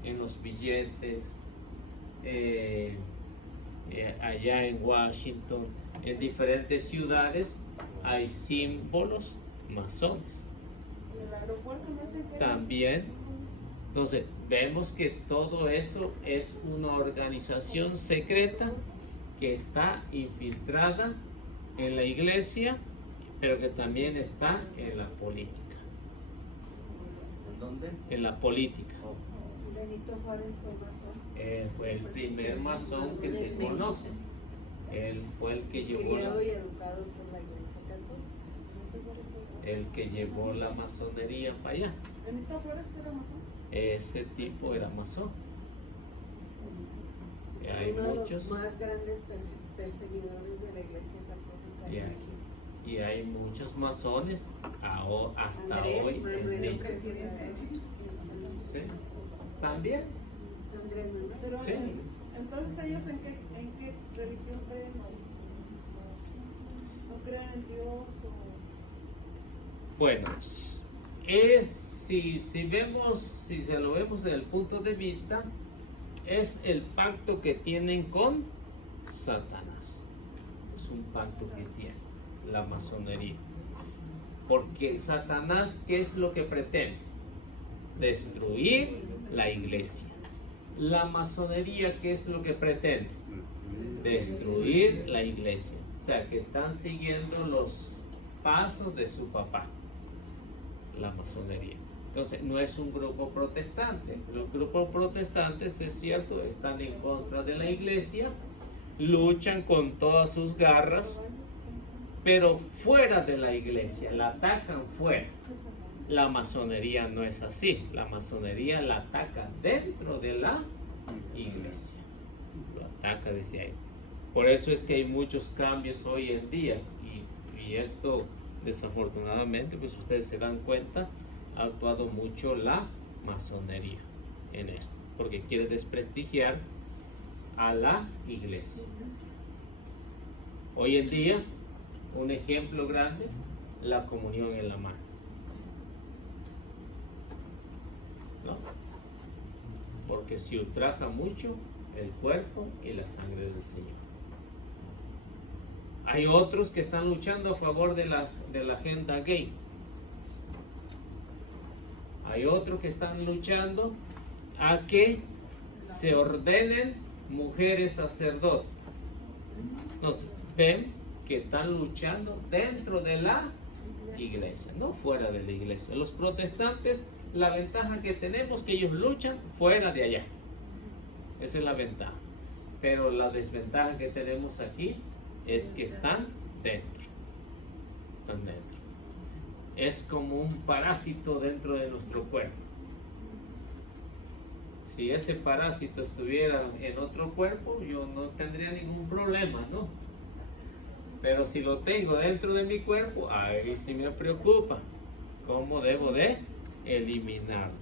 en los billetes, allá en Washington, en diferentes ciudades hay símbolos masones. También, entonces, vemos que todo eso es una organización secreta que está infiltrada en la iglesia, pero que también está en la política. ¿En dónde? En la política. Benito Juárez fue masón. Fue el primer masón que se conoce. Él fue el que llevó Criado y educado por la Iglesia Católica. el que llevó la masonería para allá. ¿Benito Juárez era masón? Ese tipo era masón. Hay Uno de muchos. los más grandes perseguidores de la Iglesia Católica. Y hay, y hay muchos masones hasta Andrés hoy en Manuel, el México. presidente. Sí. También. Andrés Manuel. Pero Sí. entonces ellos en qué religión creen? ¿No creen en Dios Bueno, si se lo vemos desde el punto de vista, es el pacto que tienen con Satanás. Es un pacto que tiene la masonería. Porque Satanás, ¿qué es lo que pretende? Destruir la iglesia. La masonería, ¿qué es lo que pretende? Destruir la iglesia. O sea, que están siguiendo los pasos de su papá, la masonería. Entonces, no es un grupo protestante. Los grupos protestantes, es cierto, están en contra de la iglesia, luchan con todas sus garras, pero fuera de la iglesia, la atacan fuera. La masonería no es así. La masonería la ataca dentro de la iglesia. Lo ataca desde ahí. Por eso es que hay muchos cambios hoy en día. Y esto, desafortunadamente, pues ustedes se dan cuenta, ha actuado mucho la masonería en esto. Porque quiere desprestigiar a la iglesia. Hoy en día, un ejemplo grande, la comunión en la mano. ¿No? Porque se ultraja mucho el cuerpo y la sangre del Señor. Hay otros que están luchando a favor de la agenda gay. Hay otros que están luchando a que se ordenen mujeres sacerdotes. Entonces, ven que están luchando dentro de la iglesia, no fuera de la iglesia. Los protestantes, la ventaja que tenemos es que ellos luchan fuera de allá. Esa es la ventaja. Pero la desventaja que tenemos aquí es que están dentro. Están dentro. Es como un parásito dentro de nuestro cuerpo. Si ese parásito estuviera en otro cuerpo, yo no tendría ningún problema, ¿no? Pero si lo tengo dentro de mi cuerpo, ahí sí me preocupa. ¿Cómo debo de eliminarlo?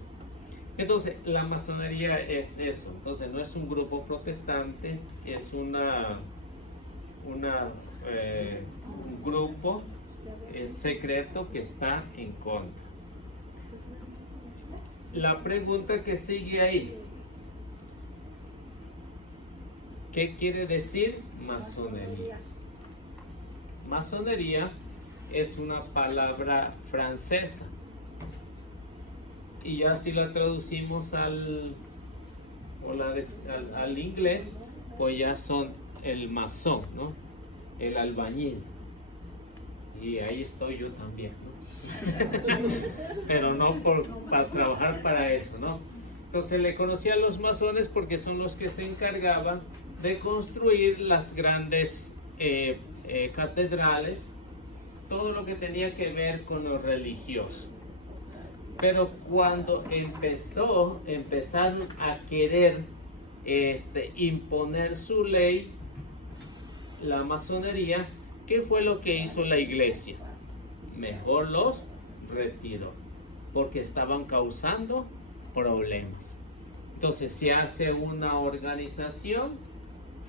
Entonces, la masonería es eso. Entonces, no es un grupo protestante, es un grupo secreto que está en contra. La pregunta que sigue ahí: ¿qué quiere decir masonería? Masonería es una palabra francesa, y ya si la traducimos al inglés, pues ya son el masón, ¿no? El albañil. Y ahí estoy yo también, ¿no? Pero no para trabajar para eso, ¿no? Entonces le conocí a los masones porque son los que se encargaban de construir las grandes catedrales, todo lo que tenía que ver con lo religioso. Pero cuando empezaron a querer imponer su ley, la masonería, ¿qué fue lo que hizo la iglesia? Mejor los retiró, porque estaban causando problemas. Entonces se hace una organización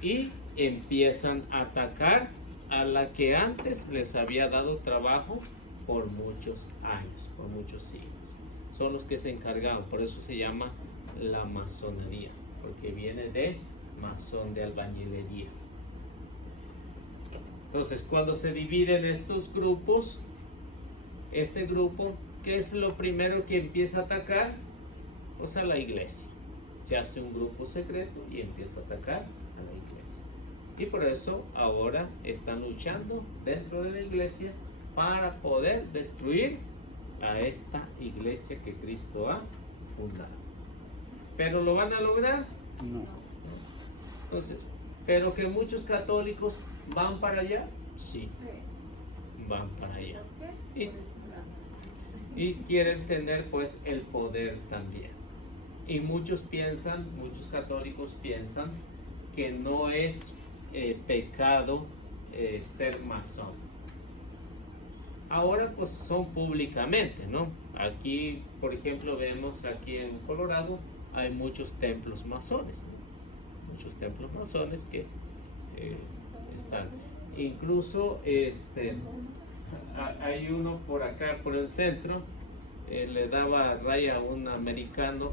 y empiezan a atacar a la que antes les había dado trabajo por muchos años, por muchos siglos. Son los que se encargaban, por eso se llama la masonería, porque viene de masón, de albañilería. Entonces, cuando se dividen estos grupos, este grupo, ¿qué es lo primero que empieza a atacar? O sea, la iglesia. Se hace un grupo secreto y empieza a atacar a la iglesia. Y por eso ahora están luchando dentro de la iglesia para poder destruir a esta iglesia que Cristo ha fundado. ¿Pero lo van a lograr? No. Entonces, ¿pero que muchos católicos van para allá? Sí, van para allá. Y quieren tener pues el poder también. Y muchos católicos piensan que no es pecado ser masón. Ahora pues son públicamente, ¿no? Aquí, por ejemplo, vemos aquí en Colorado hay muchos templos masones. Muchos templos masones que están. Incluso hay uno por acá, por el centro, le daba raya a un americano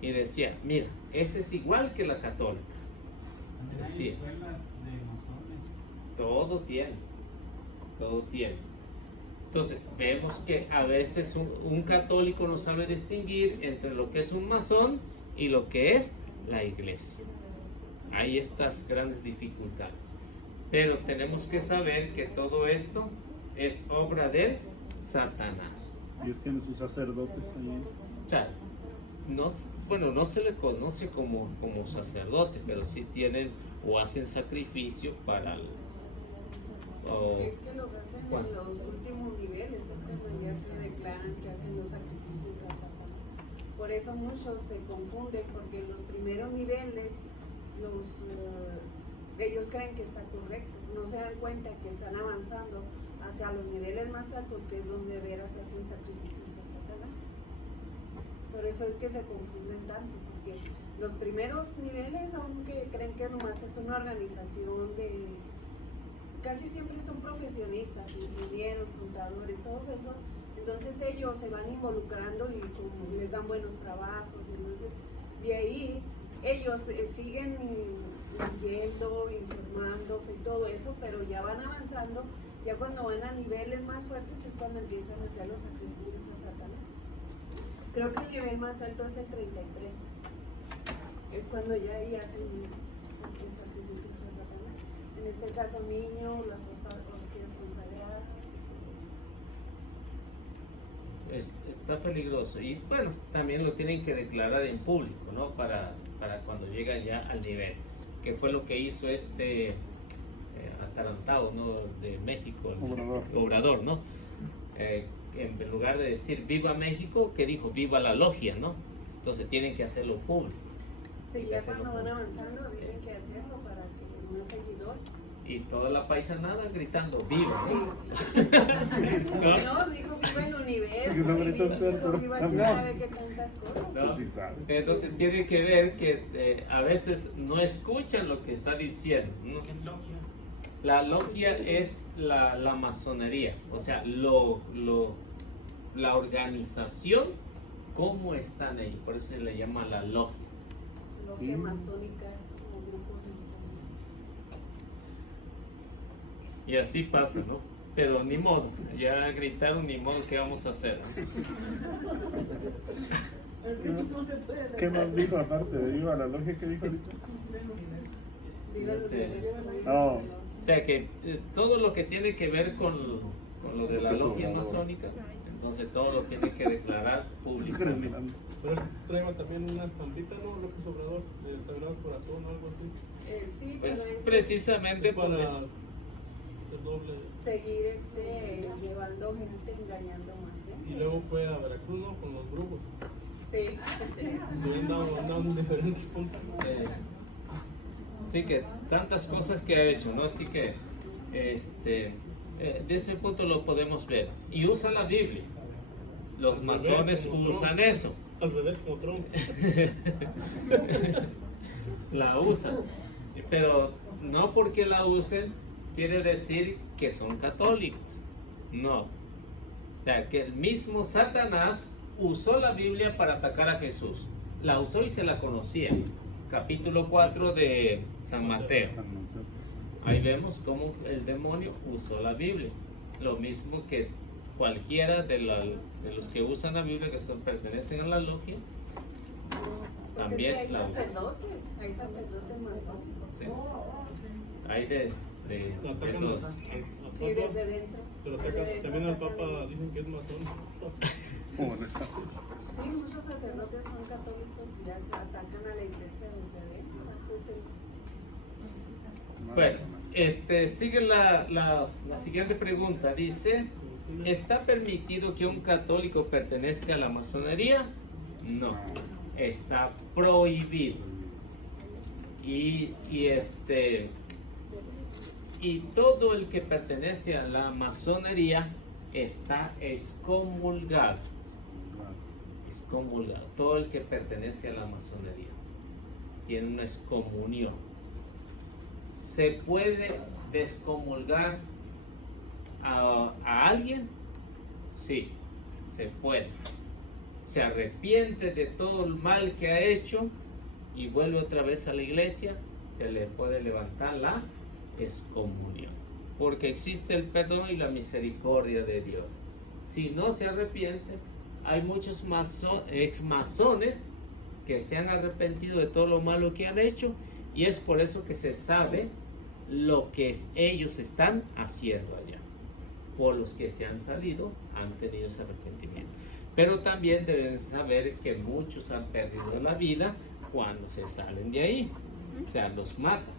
y decía, mira, ese es igual que la católica. Decía, todo tiene. Entonces, vemos que a veces un católico no sabe distinguir entre lo que es un masón y lo que es la iglesia. Hay estas grandes dificultades. Pero tenemos que saber que todo esto es obra de Satanás. Ellos tienen sus sacerdotes allí. O sea, no se le conoce como sacerdote, pero sí tienen o hacen sacrificio para el... Es que los hacen en los últimos niveles, es cuando ya se declaran que hacen los sacrificios a Satanás. Por eso muchos se confunden, porque en los primeros niveles ellos creen que está correcto, no se dan cuenta que están avanzando hacia los niveles más altos, que es donde veras se hacen sacrificios a Satanás. Por eso es que se confunden tanto, porque los primeros niveles, aunque creen que nomás es una organización de... Casi siempre son profesionistas, ingenieros, contadores, todos esos. Entonces ellos se van involucrando y como les dan buenos trabajos. Entonces de ahí ellos siguen yendo, informándose y todo eso, pero ya van avanzando. Ya cuando van a niveles más fuertes es cuando empiezan a hacer los sacrificios a Satanás. Creo que el nivel más alto es el 33. Es cuando ya ahí hacen los sacrificios a Satanás. En este caso niños, las hostias consagradas y todo eso. Está peligroso. Y bueno, también lo tienen que declarar en público, ¿no? Para cuando llegan ya al nivel. Que fue lo que hizo atarantado, ¿no? De México, Obrador, ¿no? En lugar de decir viva México, que dijo viva la logia, ¿no? Entonces tienen que hacerlo público. Sí, ya cuando van avanzando tienen que hacerlo para que más seguidores. Y toda la paisanada gritando viva. Sí. No, dijo viva el universo. Dijo viva quién sabe qué tantas cosas. ¿No? Sí sabe. Entonces tiene que ver que a veces no escuchan lo que está diciendo, ¿no? ¿Qué es logia? La logia es la masonería, o sea, la organización, cómo están ahí, por eso se le llama la logia. Logia masónica es como grupo masónico. Y así pasa, ¿no? Pero ni modo, ya gritaron, ni modo, ¿qué vamos a hacer? No se puede. ¿Qué más dijo aparte de viva la logia? ¿Qué dijo ahorita? Viva los Sí. universos. No. O sea que todo lo que tiene que ver con lo de la logia masónica, entonces todo lo tiene que declarar públicamente. Pero trae también una estampita, ¿no? López Obrador, del Sagrado Corazón o algo así. Sí, Pues pero es precisamente Es para por el eso. doble. seguir llevando gente, engañando más gente. Y luego fue a Veracruz, ¿no? Con los brujos. Sí. Y andaban en diferentes puntos. Sí que tantas cosas que ha hecho, ¿no? Así que de ese punto lo podemos ver. Y usa la Biblia. Los masones usan eso. Al revés, como Trump. La usan, pero no porque la usen quiere decir que son católicos, no. O sea, que el mismo Satanás usó la Biblia para atacar a Jesús, la usó y se la conocía. Capítulo 4 de San Mateo. Ahí vemos cómo el demonio usó la Biblia. Lo mismo que cualquiera de los que usan la Biblia, que pertenecen a la logia, Pues también es que la usan. hay sacerdotes masónicos. Sí. Hay de Atacan todos. al Sí, desde Papa, dentro. pero Desde dentro también al atacan Papa dicen que es masón. Sí, muchos sacerdotes son católicos y ya se atacan a la iglesia desde adentro. Ese es el... Bueno, sigue la siguiente pregunta. Dice, ¿está permitido que un católico pertenezca a la masonería? No, está prohibido. Y todo el que pertenece a la masonería está excomulgado. Excomulgado. Todo el que pertenece a la masonería tiene una excomunión. ¿Se puede descomulgar a alguien? Sí, se puede. Se arrepiente de todo el mal que ha hecho y vuelve otra vez a la iglesia, se le puede levantar la excomunión, porque existe el perdón y la misericordia de Dios. Si no se arrepiente, hay muchos ex-masones que se han arrepentido de todo lo malo que han hecho, y es por eso que se sabe lo que ellos están haciendo allá. Por los que se han salido han tenido ese arrepentimiento. Pero también deben saber que muchos han perdido la vida cuando se salen de ahí. O sea, los matan.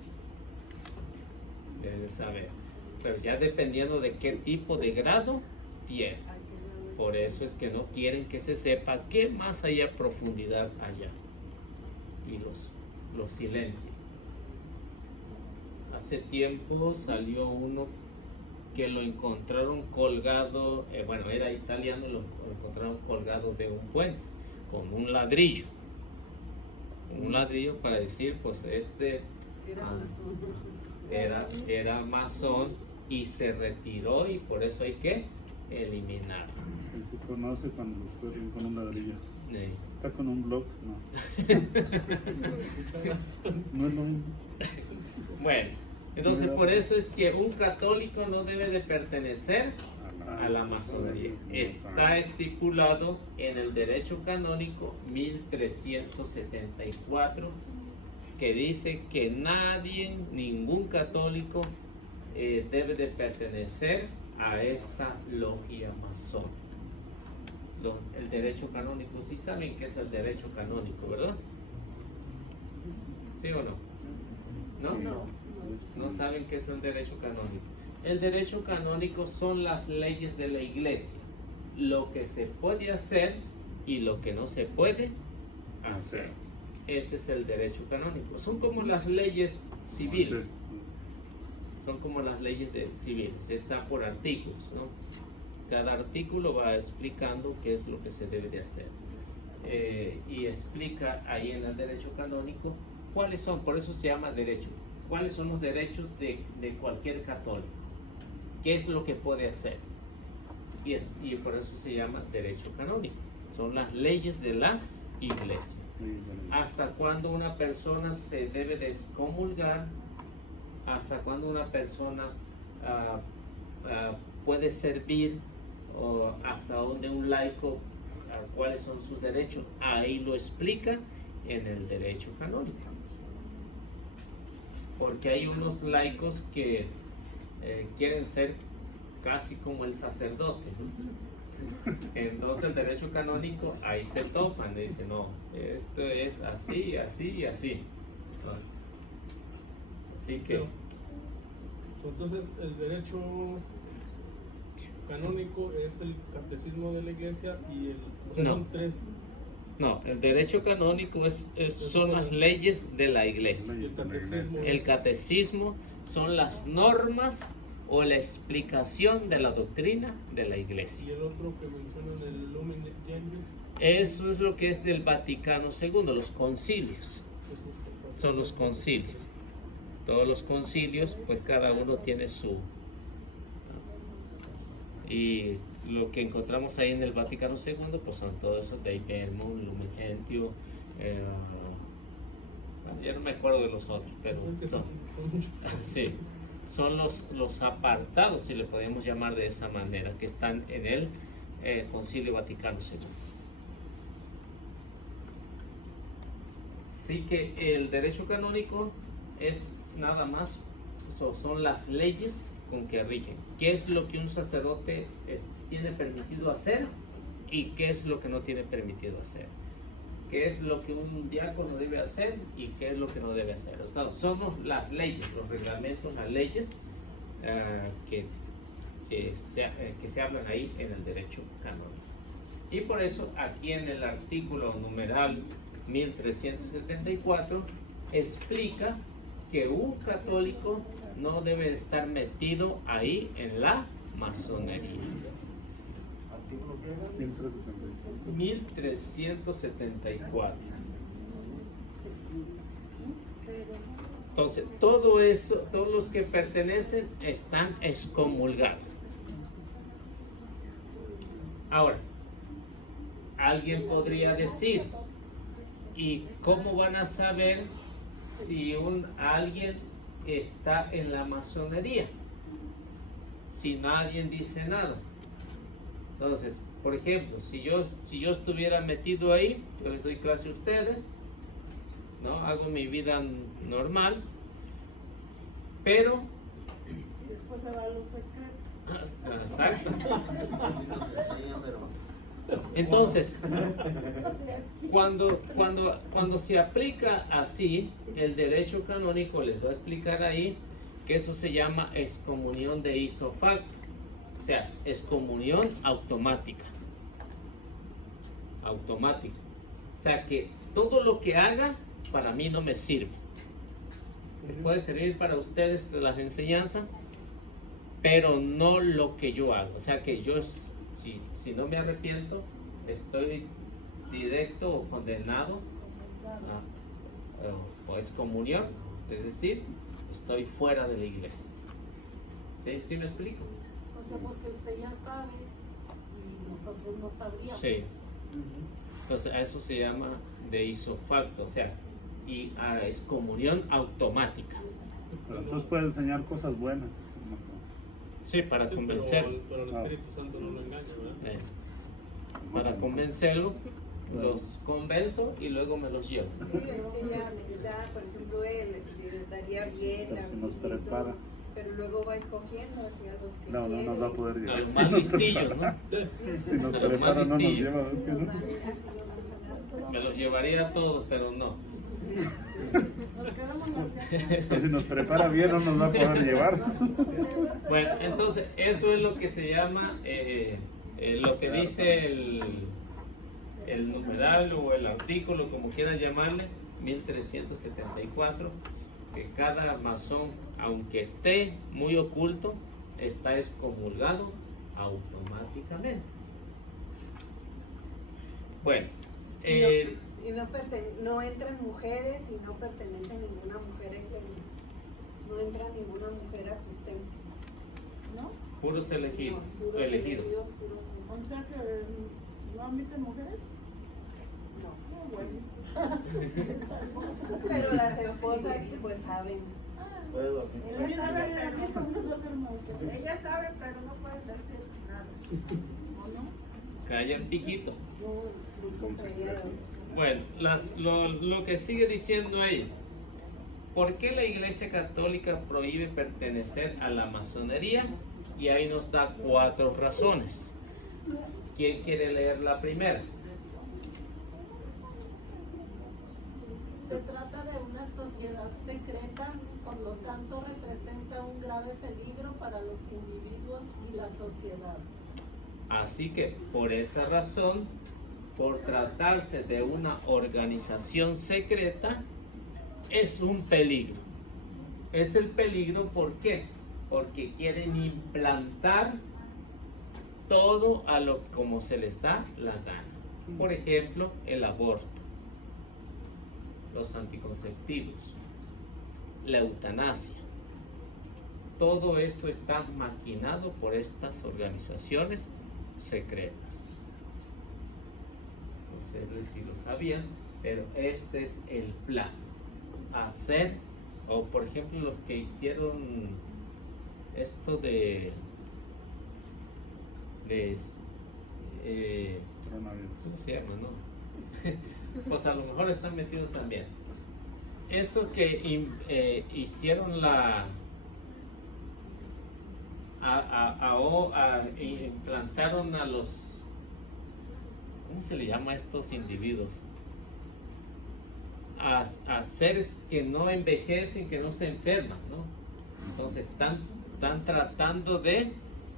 Deben saber. Pero ya dependiendo de qué tipo de grado tiene. Por eso es que no quieren que se sepa qué más hay a profundidad allá. Y los silencian. Hace tiempo salió uno que lo encontraron colgado, bueno, era italiano, lo encontraron colgado de un puente con un ladrillo. Un ladrillo para decir, pues era masón y se retiró, y por eso hay que eliminarlo. Se conoce cuando los corren con un ladrillo. Sí. Está con un block, no. No es lo mismo. Bueno, entonces por eso es que un católico no debe de pertenecer a la masonería. Está estipulado en el derecho canónico 1374, que dice que nadie, ningún católico debe de pertenecer a esta logia masónica. El derecho canónico, sí saben qué es el derecho canónico, ¿verdad? ¿Sí o no? No saben qué es el derecho canónico. El derecho canónico son las leyes de la iglesia, lo que se puede hacer y lo que no se puede hacer. Ese es el derecho canónico. Son como las leyes civiles. Son como las leyes civiles. Está por artículos, ¿no? Cada artículo va explicando qué es lo que se debe de hacer. Y explica ahí en el derecho canónico cuáles son, por eso se llama derecho. ¿Cuáles son los derechos de cualquier católico? ¿Qué es lo que puede hacer? Y por eso se llama derecho canónico. Son las leyes de la iglesia. ¿Hasta cuándo una persona se debe de excomulgar? ¿Hasta cuándo una persona puede servir? ¿O hasta dónde un laico, cuáles son sus derechos? Ahí lo explica en el derecho canónico. Porque hay unos laicos que quieren ser casi como el sacerdote, ¿no? Entonces el derecho canónico ahí se topan, dicen, no, esto es así, así y así. Así que entonces el derecho canónico es el catecismo de la iglesia y No. son tres. no, el derecho canónico son las leyes de la iglesia. Y el catecismo El catecismo son las normas o la explicación de la doctrina de la Y iglesia. el otro que mencionan, el Lumen Gentium. Eso es lo que es del Vaticano II, los concilios. Son los concilios. Todos los concilios, pues cada uno tiene su... Y lo que encontramos ahí en el Vaticano II, pues son todos esos de Vermont, Lumen Gentium, ya no me acuerdo de los otros, pero son, sí, son los apartados, si le podemos llamar de esa manera, que están en el Concilio Vaticano II. Así que el derecho canónico es nada más, son las leyes con que rigen. ¿Qué es lo que un sacerdote tiene permitido hacer y qué es lo que no tiene permitido hacer? ¿Qué es lo que un diácono debe hacer y qué es lo que no debe hacer? O sea, somos las leyes, los reglamentos, las leyes que se hablan ahí en el derecho canónico. Y por eso aquí en el artículo numeral 1374 explica que un católico no debe estar metido ahí en la masonería. 1374. Entonces, todo eso, todos los que pertenecen están excomulgados. Ahora, alguien podría decir, ¿y cómo van a saber si alguien está en la masonería? Si nadie dice nada. Entonces, por ejemplo, si yo estuviera metido ahí, yo les doy clase a ustedes, ¿no? Hago mi vida normal, pero... Después se va a los secretos. Exacto. Entonces, cuando se aplica así, el derecho canónico les va a explicar ahí que eso se llama excomunión de ipso facto, o sea, excomunión automática. Automática. O sea, que todo lo que haga para mí no me sirve. Puede servir para ustedes las enseñanzas, pero no lo que yo hago. O sea, que yo, si no me arrepiento, estoy directo o condenado o excomunión, es decir, estoy fuera de la iglesia. ¿Sí? ¿Sí me explico? O sea, porque usted ya sabe y nosotros no sabríamos. Sí. Entonces a eso se llama de ipso facto, o sea, y excomunión automática. Pero entonces puede enseñar cosas buenas. Sí, para Sí, convencer. pero el Espíritu Santo no lo engaña, ¿verdad? Para convencerlo, los convenzo y luego me los llevo. Sí, ella les da, por ejemplo, él le daría bien la Si nos Biblia y todo, prepara. pero luego va escogiendo hacia los que No quiere. nos va a poder A llevar. los más listillos, ¿no? Si nos A los prepara más no nos listillos. lleva, ¿ves que no? Me los llevaría a todos, pero no. Nos quedamos las Pues si nos prepara bien no nos va a poder llevar. Bueno, entonces eso es lo que se llama, lo que dice el numeral o el artículo, como quieran llamarle, 1374, que cada masón, aunque esté muy oculto, está excomulgado automáticamente. Bueno, Y no entran mujeres y no pertenece ninguna mujer a ese, no entra ninguna mujer a sus templos, ¿no? puros elegidos, No, puros elegidos. puros O sea que no admiten mujeres. no. Ah, bueno. Pero las esposas pues saben. Ella sabe que somos los hermosos. Ella sabe, pero no puede decir nada. ¿O no? Calla el piquito. Muy contrariado. Bueno, lo que sigue diciendo ahí, ¿por qué la Iglesia Católica prohíbe pertenecer a la masonería? Y ahí nos da 4 razones. ¿Quién quiere leer la primera? Se trata de una sociedad secreta, por lo tanto representa un grave peligro para los individuos y la sociedad. Así que por esa razón, por tratarse de una organización secreta, es un peligro. Es el peligro, ¿por qué? porque quieren implantar todo a lo como se les da la gana. Por ejemplo, el aborto, los anticonceptivos, la eutanasia. Todo esto está maquinado por estas organizaciones secretas. No sé si lo sabían, pero este es el plan. Hacer, o por ejemplo los que hicieron esto de ¿cómo se llama, no? Pues a lo mejor están metidos también. Esto que hicieron implantaron a los, ¿cómo se le llama a estos individuos? A seres que no envejecen, que no se enferman, ¿no? Entonces están tratando de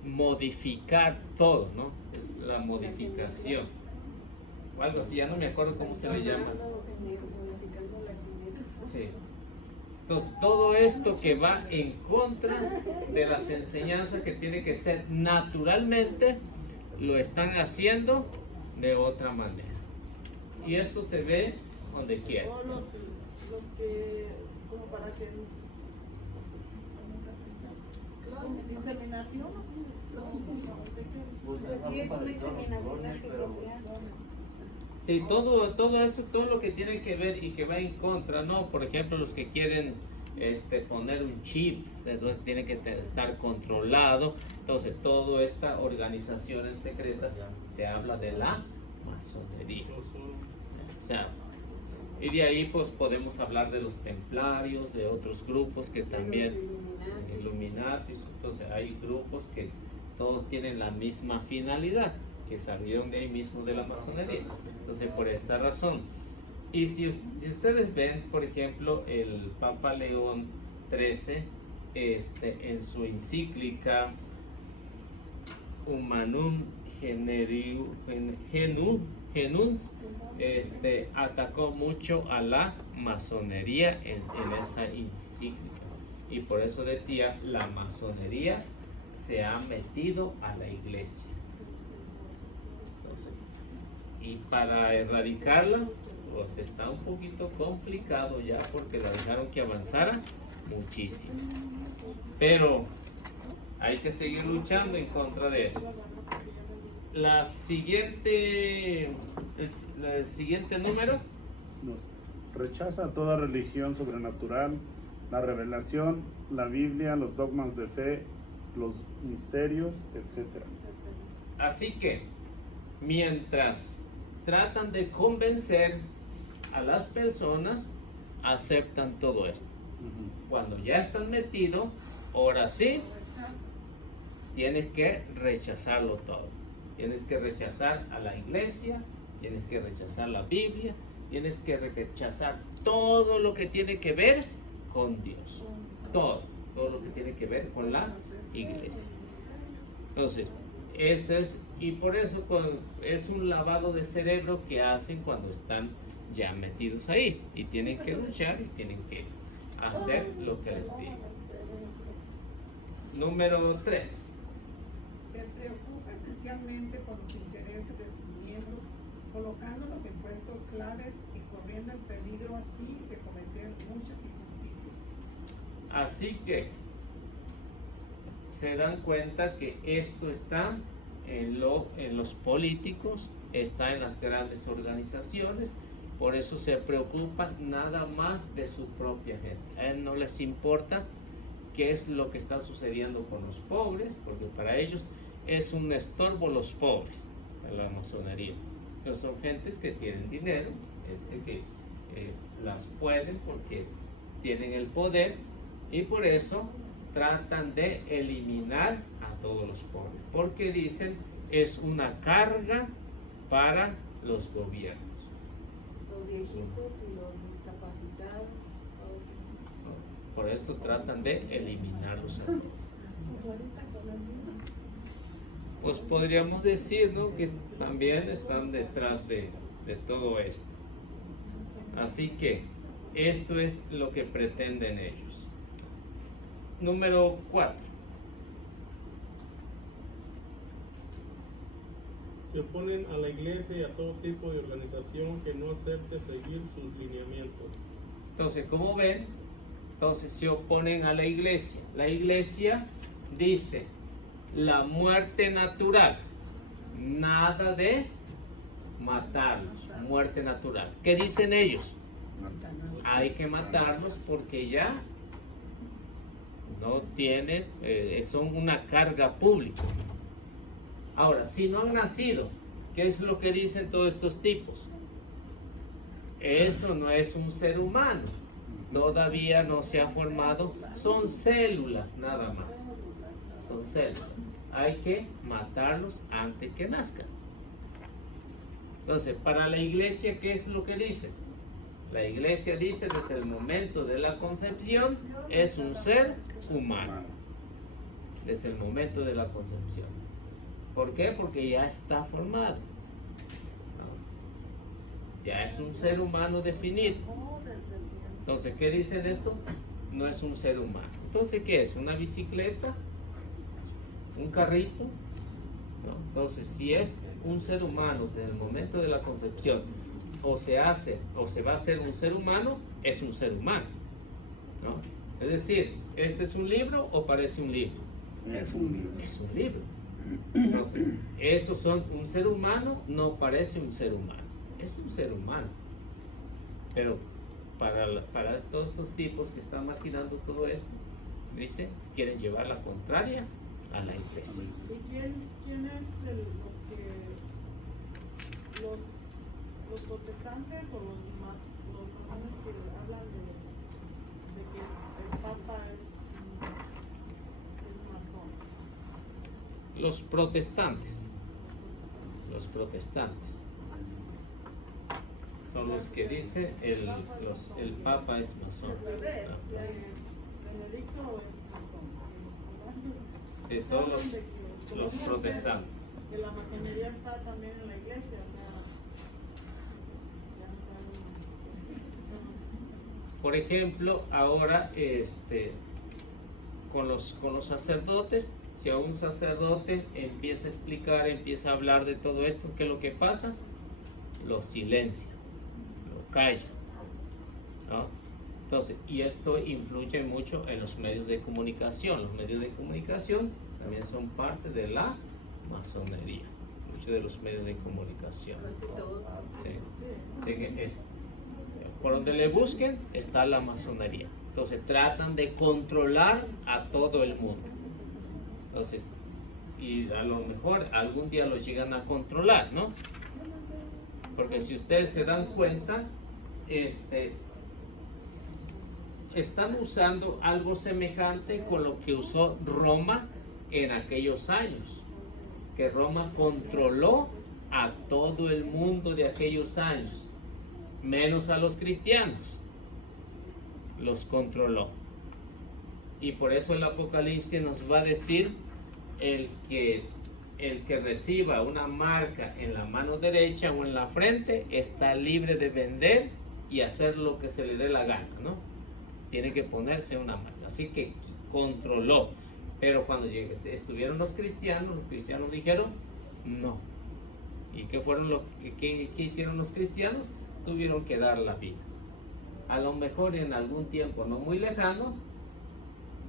modificar todo, ¿no? Es la modificación. O algo así, ya no me acuerdo cómo se le llama. Sí. Entonces, todo esto que va en contra de las enseñanzas que tiene que ser naturalmente, lo están haciendo de otra manera. Y esto se ve donde quiera. O los que, como para que inseminación, Pues sí, es una inseminación artificial. Sí, todo eso, todo lo que tiene que ver y que va en contra, ¿no? Por ejemplo, los que quieren poner un chip, entonces tiene que estar controlado. Entonces, todas estas organizaciones secretas se habla de la masonería. O sea, y de ahí pues podemos hablar de los templarios, de otros grupos que también, Illuminati. Entonces hay grupos que todos tienen la misma finalidad, que salieron de ahí mismo de la masonería. Entonces por esta razón. Y si ustedes ven, por ejemplo, el Papa León XIII, en su encíclica Humanum Genuns, atacó mucho a la masonería en esa encíclica. Y por eso decía, la masonería se ha metido a la iglesia. Entonces, y para erradicarla, pues está un poquito complicado ya, porque la dejaron que avanzara muchísimo. Pero hay que seguir luchando en contra de eso. El siguiente número. Rechaza toda religión sobrenatural, la revelación, la Biblia, los dogmas de fe, los misterios, etc. Así que, mientras tratan de convencer a las personas, aceptan todo esto. Cuando ya están metidos, ahora sí, tienes que rechazarlo todo. Tienes que rechazar a la iglesia, tienes que rechazar la Biblia, tienes que rechazar todo lo que tiene que ver con Dios. Todo lo que tiene que ver con la iglesia. Entonces, ese es, y por eso es un lavado de cerebro que hacen cuando están ya metidos ahí. Y tienen que luchar y tienen que hacer lo que les digo. Número 3. Se preocupa esencialmente por los intereses de sus miembros, colocándolos en puestos claves y corriendo el peligro así de cometer muchas injusticias. Así que se dan cuenta que esto está en los políticos, está en las grandes organizaciones, por eso se preocupan nada más de su propia gente. A él no les importa qué es lo que está sucediendo con los pobres, porque para ellos es un estorbo los pobres en la masonería. Pero son gentes que tienen dinero, gente que las pueden porque tienen el poder, y por eso tratan de eliminar a todos los pobres, porque dicen es una carga para los gobiernos. Los viejitos y los discapacitados, todos esos. Por eso tratan de eliminarlos a todos. Pues podríamos decir, ¿no?, que también están detrás de todo esto. Así que esto es lo que pretenden ellos. Número 4. se oponen a la iglesia y a todo tipo de organización que no acepte seguir sus lineamientos. Entonces, como ven, entonces se oponen a la iglesia. La iglesia dice la muerte natural, nada de matarlos, muerte natural. ¿Qué dicen ellos? Hay que matarlos porque ya no tienen, son una carga pública. Ahora, si no han nacido, ¿qué es lo que dicen todos estos tipos? Eso no es un ser humano, todavía no se ha formado, son células nada más, son células. Hay que matarlos antes que nazcan. Entonces, para la iglesia, ¿qué es lo que dice? La iglesia dice desde el momento de la concepción es un ser humano. Desde el momento de la concepción. ¿Por qué? Porque ya está formado. Ya es un ser humano definido. Entonces, ¿qué dice de esto? No es un ser humano. Entonces, ¿qué es? ¿Una bicicleta? ¿Un carrito? ¿No? Entonces, si es un ser humano desde el momento de la concepción, o se hace, o se va a hacer un ser humano, es un ser humano, ¿no? Es decir, ¿este es un libro o parece un libro? Es un libro. Es un libro. Entonces, esos son un ser humano, no parece un ser humano, es un ser humano. Pero para todos estos tipos que están maquinando todo esto, dice, quieren llevar la contraria a la iglesia. ¿Y quién es los protestantes o los masones que hablan de que el Papa es masón? Los protestantes son los que dicen el Papa es masón. Benedicto es masón. De todos los protestantes. Que la masonería está también en la iglesia, o sea, ya no sabemos. Por ejemplo, ahora con los sacerdotes, si a un sacerdote empieza a explicar, empieza a hablar de todo esto, ¿qué es lo que pasa? Lo silencia, lo calla, ¿no? Entonces, y esto influye mucho en los medios de comunicación. Los medios de comunicación también son parte de la masonería, muchos de los medios de comunicación. Sí. Por donde le busquen está la masonería. Entonces tratan de controlar a todo el mundo. Entonces, y a lo mejor algún día lo llegan a controlar, ¿no? Porque si ustedes se dan cuenta, están usando algo semejante con lo que usó Roma en aquellos años, que Roma controló a todo el mundo de aquellos años, menos a los cristianos, los controló. Y por eso el Apocalipsis nos va a decir el que reciba una marca en la mano derecha o en la frente está libre de vender y hacer lo que se le dé la gana, ¿no? Tiene que ponerse una marca. Así que controló. Pero cuando estuvieron los cristianos dijeron no. ¿Y qué fueron qué hicieron los cristianos? Tuvieron que dar la vida. A lo mejor en algún tiempo no muy lejano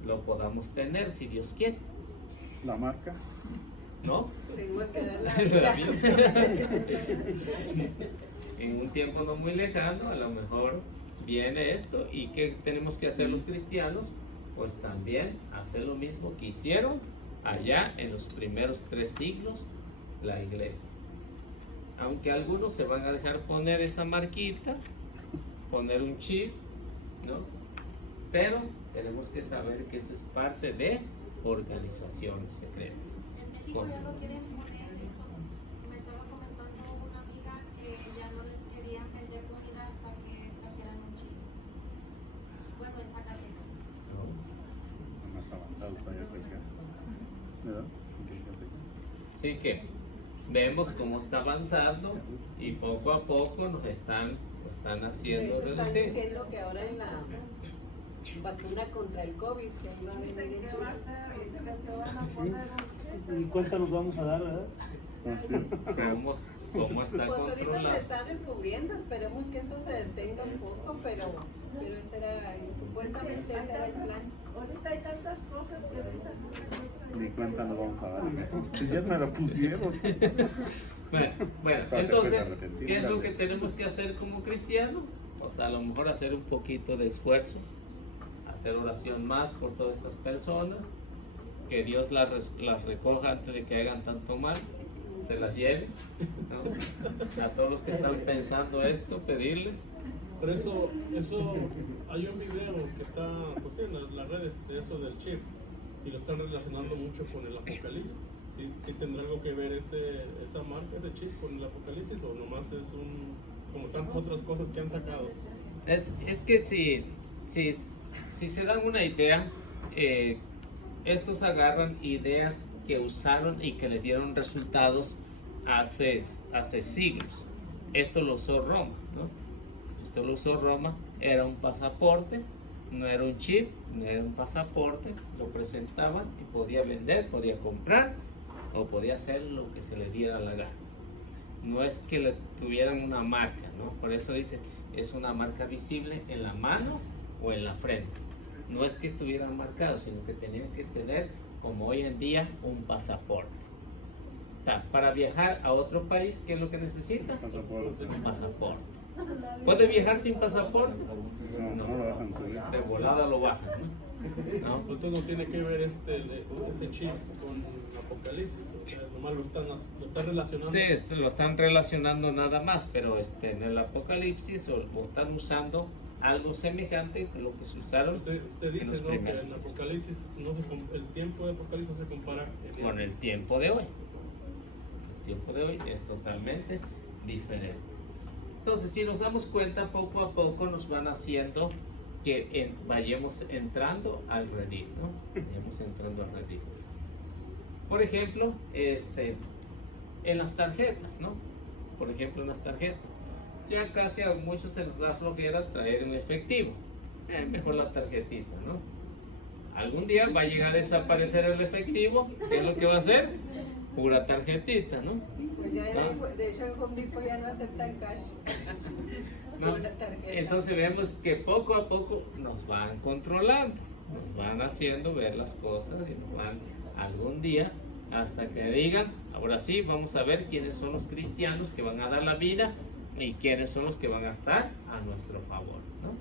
lo podamos tener si Dios quiere. ¿La marca? ¿No? Tenemos que dar la La vida. vida. En un tiempo no muy lejano, a lo mejor viene esto. ¿Y qué tenemos que hacer los cristianos? Pues también hacer lo mismo que hicieron allá en los primeros 3 siglos la iglesia. Aunque algunos se van a dejar poner esa marquita, poner un chip, ¿no? Pero tenemos que saber que eso es parte de organizaciones secretas. En México ya lo quieren poner eso. Me estaba comentando una amiga que ya no les querían vender comida hasta que trajeran un chip. Bueno, en Zacatecas. Más avanzado para allá, ¿verdad? Así que vemos cómo está avanzando y poco a poco nos están De haciendo hecho, están reducir. diciendo que ahora en la vacuna contra el COVID que iba a venir en Chile. ¿Y cuántas nos vamos a dar, verdad? ¿Cómo está Pues ahorita se controlado? está descubriendo, esperemos que esto se detenga un poco, pero ese era, supuestamente ese era el plan. Ahorita hay tantas cosas que dicen. Ni cuenta nos vamos a dar. Si ya me lo pusieron. Bueno, entonces, ¿qué es lo que tenemos que hacer como cristianos? O sea, a lo mejor hacer un poquito de esfuerzo, hacer oración más por todas estas personas, que Dios las recoja antes de que hagan tanto mal, se las lleve, ¿no? A todos los que están pensando esto, pedirle. Pero eso, hay un video que está pues, sí, en las redes de eso del chip y lo están relacionando mucho con el apocalipsis. ¿Sí tendrá algo que ver esa marca, ese chip con el apocalipsis o nomás es como tantas otras cosas que han sacado? Es que si se dan una idea, estos agarran ideas que usaron y que le dieron resultados hace siglos. Esto lo usó Roma, ¿no? Esto lo usó Roma, era un pasaporte, no era un chip, no era un pasaporte, lo presentaban y podía vender, podía comprar o podía hacer lo que se le diera la gana. No es que le tuvieran una marca, ¿no? Por eso dice, es una marca visible en la mano o en la frente. No es que estuvieran marcados, sino que tenían que tener, como hoy en día, un pasaporte. O sea, para viajar a otro país, ¿qué es lo que necesita? Un pasaporte. ¿Puede viajar sin pasaporte? No, de volada lo bajan, ¿no? Entonces no tiene que ver ese chip con Apocalipsis, o sea, nomás lo están relacionando. Sí, lo están relacionando nada más, pero en el Apocalipsis o están usando algo semejante a lo que se usaron. Usted dice, en los ¿no? Que primeros en Apocalipsis el tiempo de Apocalipsis no se compara con el tiempo de hoy. El tiempo de hoy es totalmente diferente. Entonces, si nos damos cuenta, poco a poco nos van haciendo que vayamos entrando al redil, ¿no? Vayamos entrando al redil. Por ejemplo, en las tarjetas, ¿no? Por ejemplo, en las tarjetas. Ya casi a muchos se nos da flojera traer en efectivo. Mejor la tarjetita, ¿no? Algún día va a llegar a desaparecer el efectivo. ¿Qué es lo que va a hacer? Pura tarjetita, ¿no? Pues ya de hecho el Home Depot ya no aceptan cash. ¿No? Entonces vemos que poco a poco nos van controlando, nos van haciendo ver las cosas y nos van algún día hasta que digan, ahora sí, vamos a ver quiénes son los cristianos que van a dar la vida y quiénes son los que van a estar a nuestro favor, ¿no?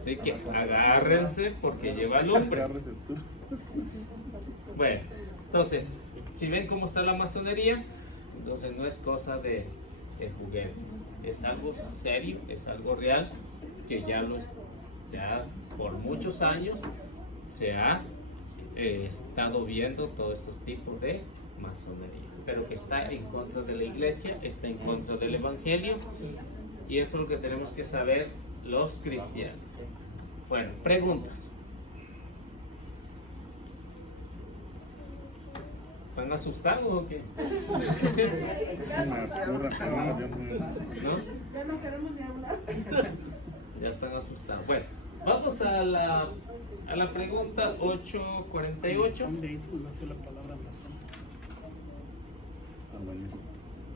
Así que agárrense porque lleva lumbre. Bueno, entonces, si ven cómo está la masonería, entonces no es cosa de juguetes, es algo serio, es algo real, que ya por muchos años se ha estado viendo todos estos tipos de masonería, pero que está en contra de la iglesia, está en contra del evangelio, y eso es lo que tenemos que saber los cristianos. Bueno, preguntas. ¿Están asustados o qué? ¿No? Ya no queremos ni hablar. Ya están asustados. Bueno, vamos a la pregunta 848. ¿Dónde nació la palabra masón?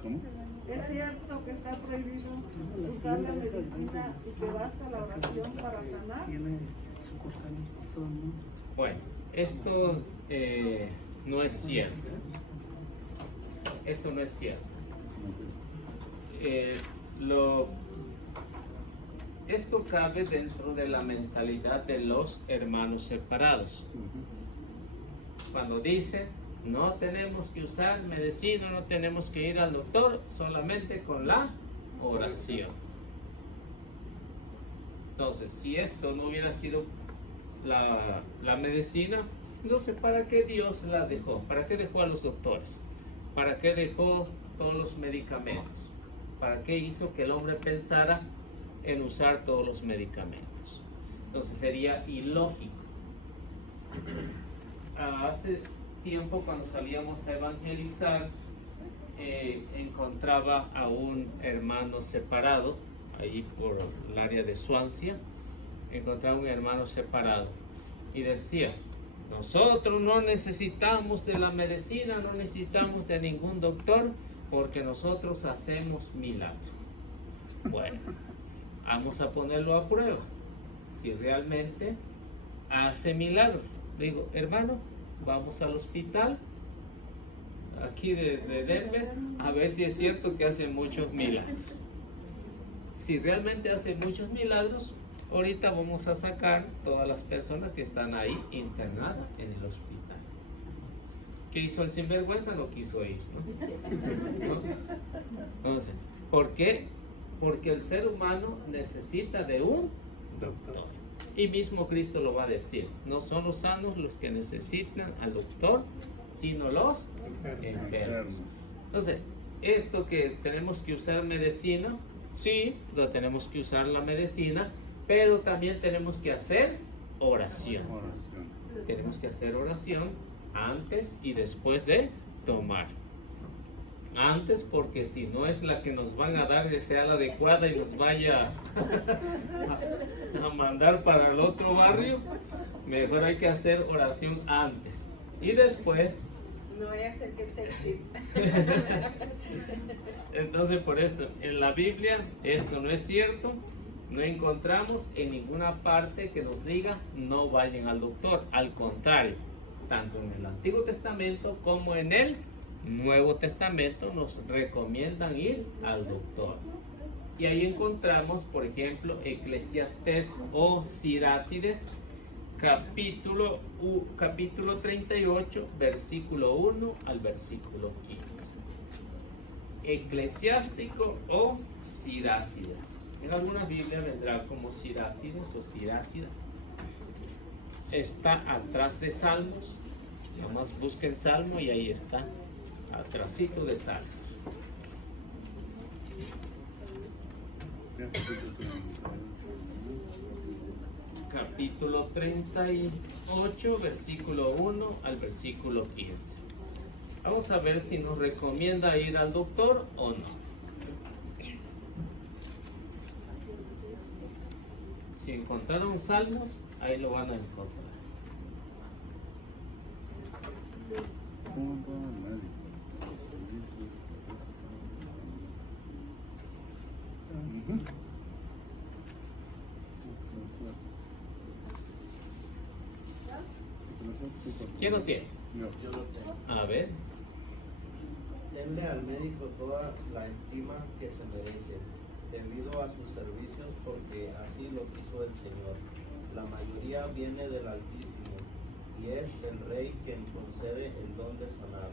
¿Cómo? Es cierto que está prohibido usar la medicina y que basta la oración para sanar. Tiene sucursales por todo el mundo. Bueno, esto no es cierto. Esto no es cierto. Esto cabe dentro de la mentalidad de los hermanos separados. Cuando dicen, no tenemos que usar medicina, no tenemos que ir al doctor, solamente con la oración. Entonces, si esto no hubiera sido la medicina, entonces ¿para qué Dios la dejó? ¿Para qué dejó a los doctores? ¿Para qué dejó todos los medicamentos? ¿Para qué hizo que el hombre pensara en usar todos los medicamentos? Entonces sería ilógico. Hace tiempo, cuando salíamos a evangelizar, encontraba a un hermano separado, ahí por el área de Swansea, encontraba un hermano separado y decía, Nosotros no necesitamos de la medicina, no necesitamos de ningún doctor, porque nosotros hacemos milagros. Bueno, vamos a ponerlo a prueba. Si realmente hace milagros. Digo, hermano, vamos al hospital aquí de Denver, a ver si es cierto que hace muchos milagros. Si realmente hace muchos milagros, ahorita vamos a sacar todas las personas que están ahí internadas en el hospital. ¿Qué hizo el sinvergüenza? No quiso ir, ¿no? Entonces, ¿por qué? Porque el ser humano necesita de un doctor. Y mismo Cristo lo va a decir. No son los sanos los que necesitan al doctor, sino los enfermos. Entonces, esto que tenemos que usar medicina, sí, lo tenemos que usar la medicina, pero también tenemos que hacer oración. Tenemos que hacer oración antes y después de tomar. Antes, porque si no es la que nos van a dar que sea la adecuada y nos vaya a mandar para el otro barrio, mejor hay que hacer oración antes. Y después... No vaya a ser que esté chip. Entonces, por eso, en la Biblia esto no es cierto. No encontramos en ninguna parte que nos diga no vayan al doctor. Al contrario, tanto en el Antiguo Testamento como en el Nuevo Testamento nos recomiendan ir al doctor. Y ahí encontramos, por ejemplo, Eclesiastés o Sirácides, capítulo 38, versículo 1 al versículo 15. Eclesiástico o Sirácides. En alguna Biblia vendrá como Sirácides o Sirácida. Está atrás de Salmos. Nomás busquen Salmo y ahí está, atrásito de Salmos. Capítulo 38, versículo 1 al versículo 15. Vamos a ver si nos recomienda ir al doctor o no. Si encontraron Salmos, ahí lo van a encontrar. ¿Quién lo tiene? Yo lo tengo. A ver. Denle al médico toda la estima que se merece, debido a sus servicios, porque así lo quiso el Señor. La mayoría viene del Altísimo, y es el Rey quien concede el don de sanar.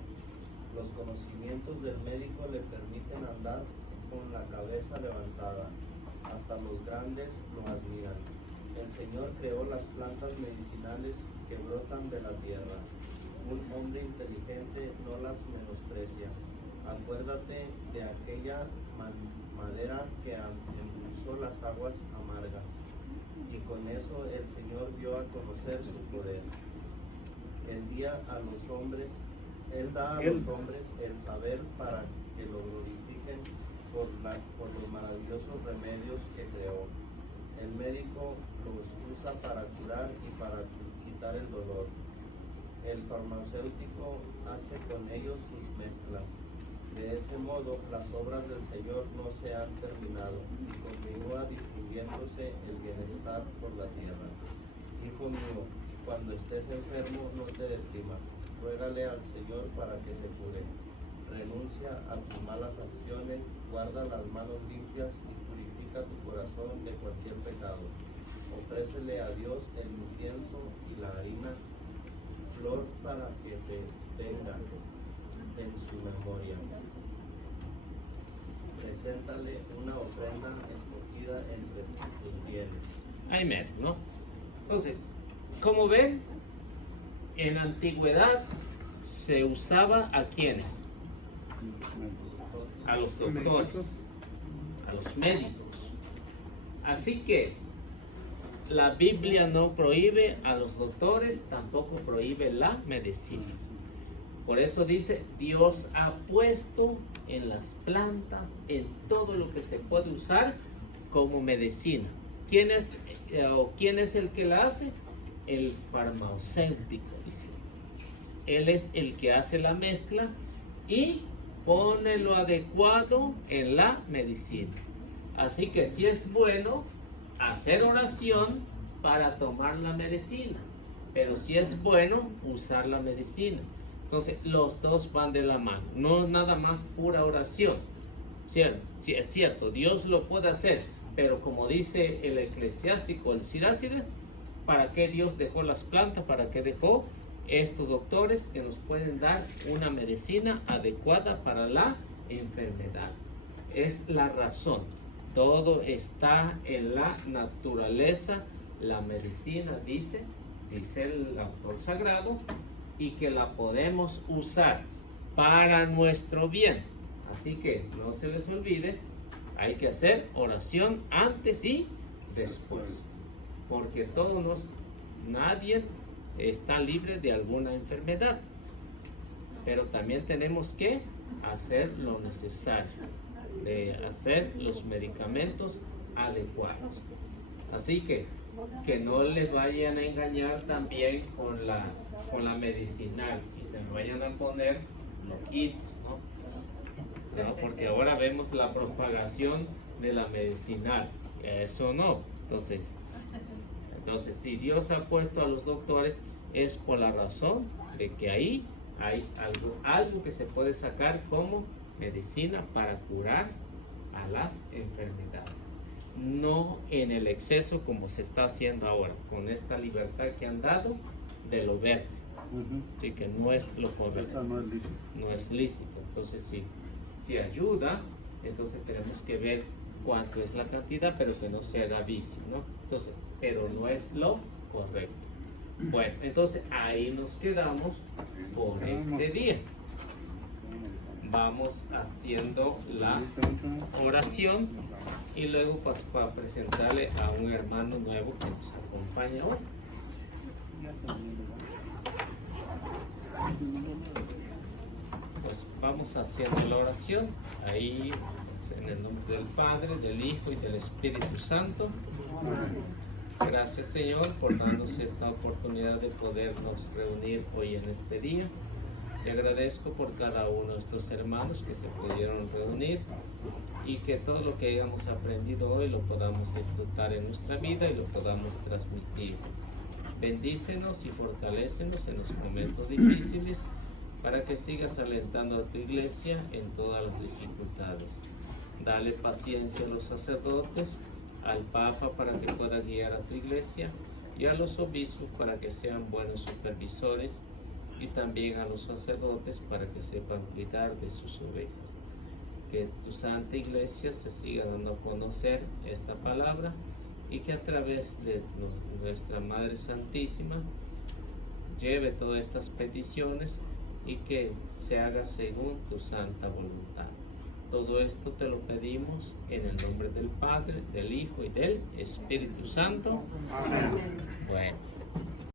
Los conocimientos del médico le permiten andar con la cabeza levantada. Hasta los grandes lo admiran. El Señor creó las plantas medicinales que brotan de la tierra. Un hombre inteligente no las menosprecia. Acuérdate de aquella madera que endulzó las aguas amargas, y con eso el Señor dio a conocer su poder. Él da a los hombres el saber para que lo glorifiquen por los maravillosos remedios que creó. El médico los usa para curar y para quitar el dolor. El farmacéutico hace con ellos sus mezclas. De ese modo, las obras del Señor no se han terminado y continúa difundiéndose el bienestar por la tierra. Hijo mío, cuando estés enfermo, no te deprimas. Ruégale al Señor para que te cure. Renuncia a tus malas acciones, guarda las manos limpias y purifica tu corazón de cualquier pecado. Ofrécele a Dios el incienso y la harina, flor para que te tenga en su memoria. Preséntale una ofrenda escogida entre tus bienes. Amén, ¿no? Entonces, como ven, en la antigüedad se usaba a quienes, a los doctores, a los médicos. Así que la Biblia no prohíbe a los doctores, tampoco prohíbe la medicina. Por eso dice, Dios ha puesto en las plantas, en todo lo que se puede usar como medicina. ¿Quién es el que la hace? el farmacéutico, dice. Él es el que hace la mezcla y pone lo adecuado en la medicina. Así que sí es bueno hacer oración para tomar la medicina, pero sí es bueno usar la medicina. Entonces los dos van de la mano, no nada más pura oración. ¿Cierto? Sí, es cierto, Dios lo puede hacer, pero como dice el eclesiástico, el Siracide, ¿para qué Dios dejó las plantas? ¿Para qué dejó estos doctores que nos pueden dar una medicina adecuada para la enfermedad? Es la razón. Todo está en la naturaleza. La medicina dice el autor sagrado, y que la podemos usar para nuestro bien. Así que no se les olvide, hay que hacer oración antes y después, porque nadie está libre de alguna enfermedad, pero también tenemos que hacer lo necesario, de hacer los medicamentos adecuados. Así que no les vayan a engañar también con la medicinal y se vayan a poner loquitos, ¿no? Porque ahora vemos la propagación de la medicinal, eso no. Entonces si Dios ha puesto a los doctores es por la razón de que ahí hay algo que se puede sacar como medicina para curar a las enfermedades, no en el exceso como se está haciendo ahora, con esta libertad que han dado de lo verde. Así que no es lo correcto, no es lícito. Entonces si ayuda, entonces tenemos que ver cuánto es la cantidad, pero que no se haga vicio, ¿no? Entonces, pero no es lo correcto. Bueno, entonces ahí nos quedamos por este día. Vamos haciendo la oración y luego para presentarle a un hermano nuevo que nos acompaña hoy. Pues vamos haciendo la oración ahí, pues, en el nombre del Padre, del Hijo y del Espíritu Santo. Gracias, Señor, por darnos esta oportunidad de podernos reunir hoy en este día. Te agradezco por cada uno de estos hermanos que se pudieron reunir y que todo lo que hayamos aprendido hoy lo podamos disfrutar en nuestra vida y lo podamos transmitir. Bendícenos y fortalécenos en los momentos difíciles para que sigas alentando a tu iglesia en todas las dificultades. Dale paciencia a los sacerdotes, al Papa para que pueda guiar a tu iglesia y a los obispos para que sean buenos supervisores y también a los sacerdotes para que sepan cuidar de sus ovejas. Que tu santa iglesia se siga dando a conocer esta palabra y que a través de nuestra Madre Santísima lleve todas estas peticiones y que se haga según tu santa voluntad. Todo esto te lo pedimos en el nombre del Padre, del Hijo y del Espíritu Santo. Amén. Bueno.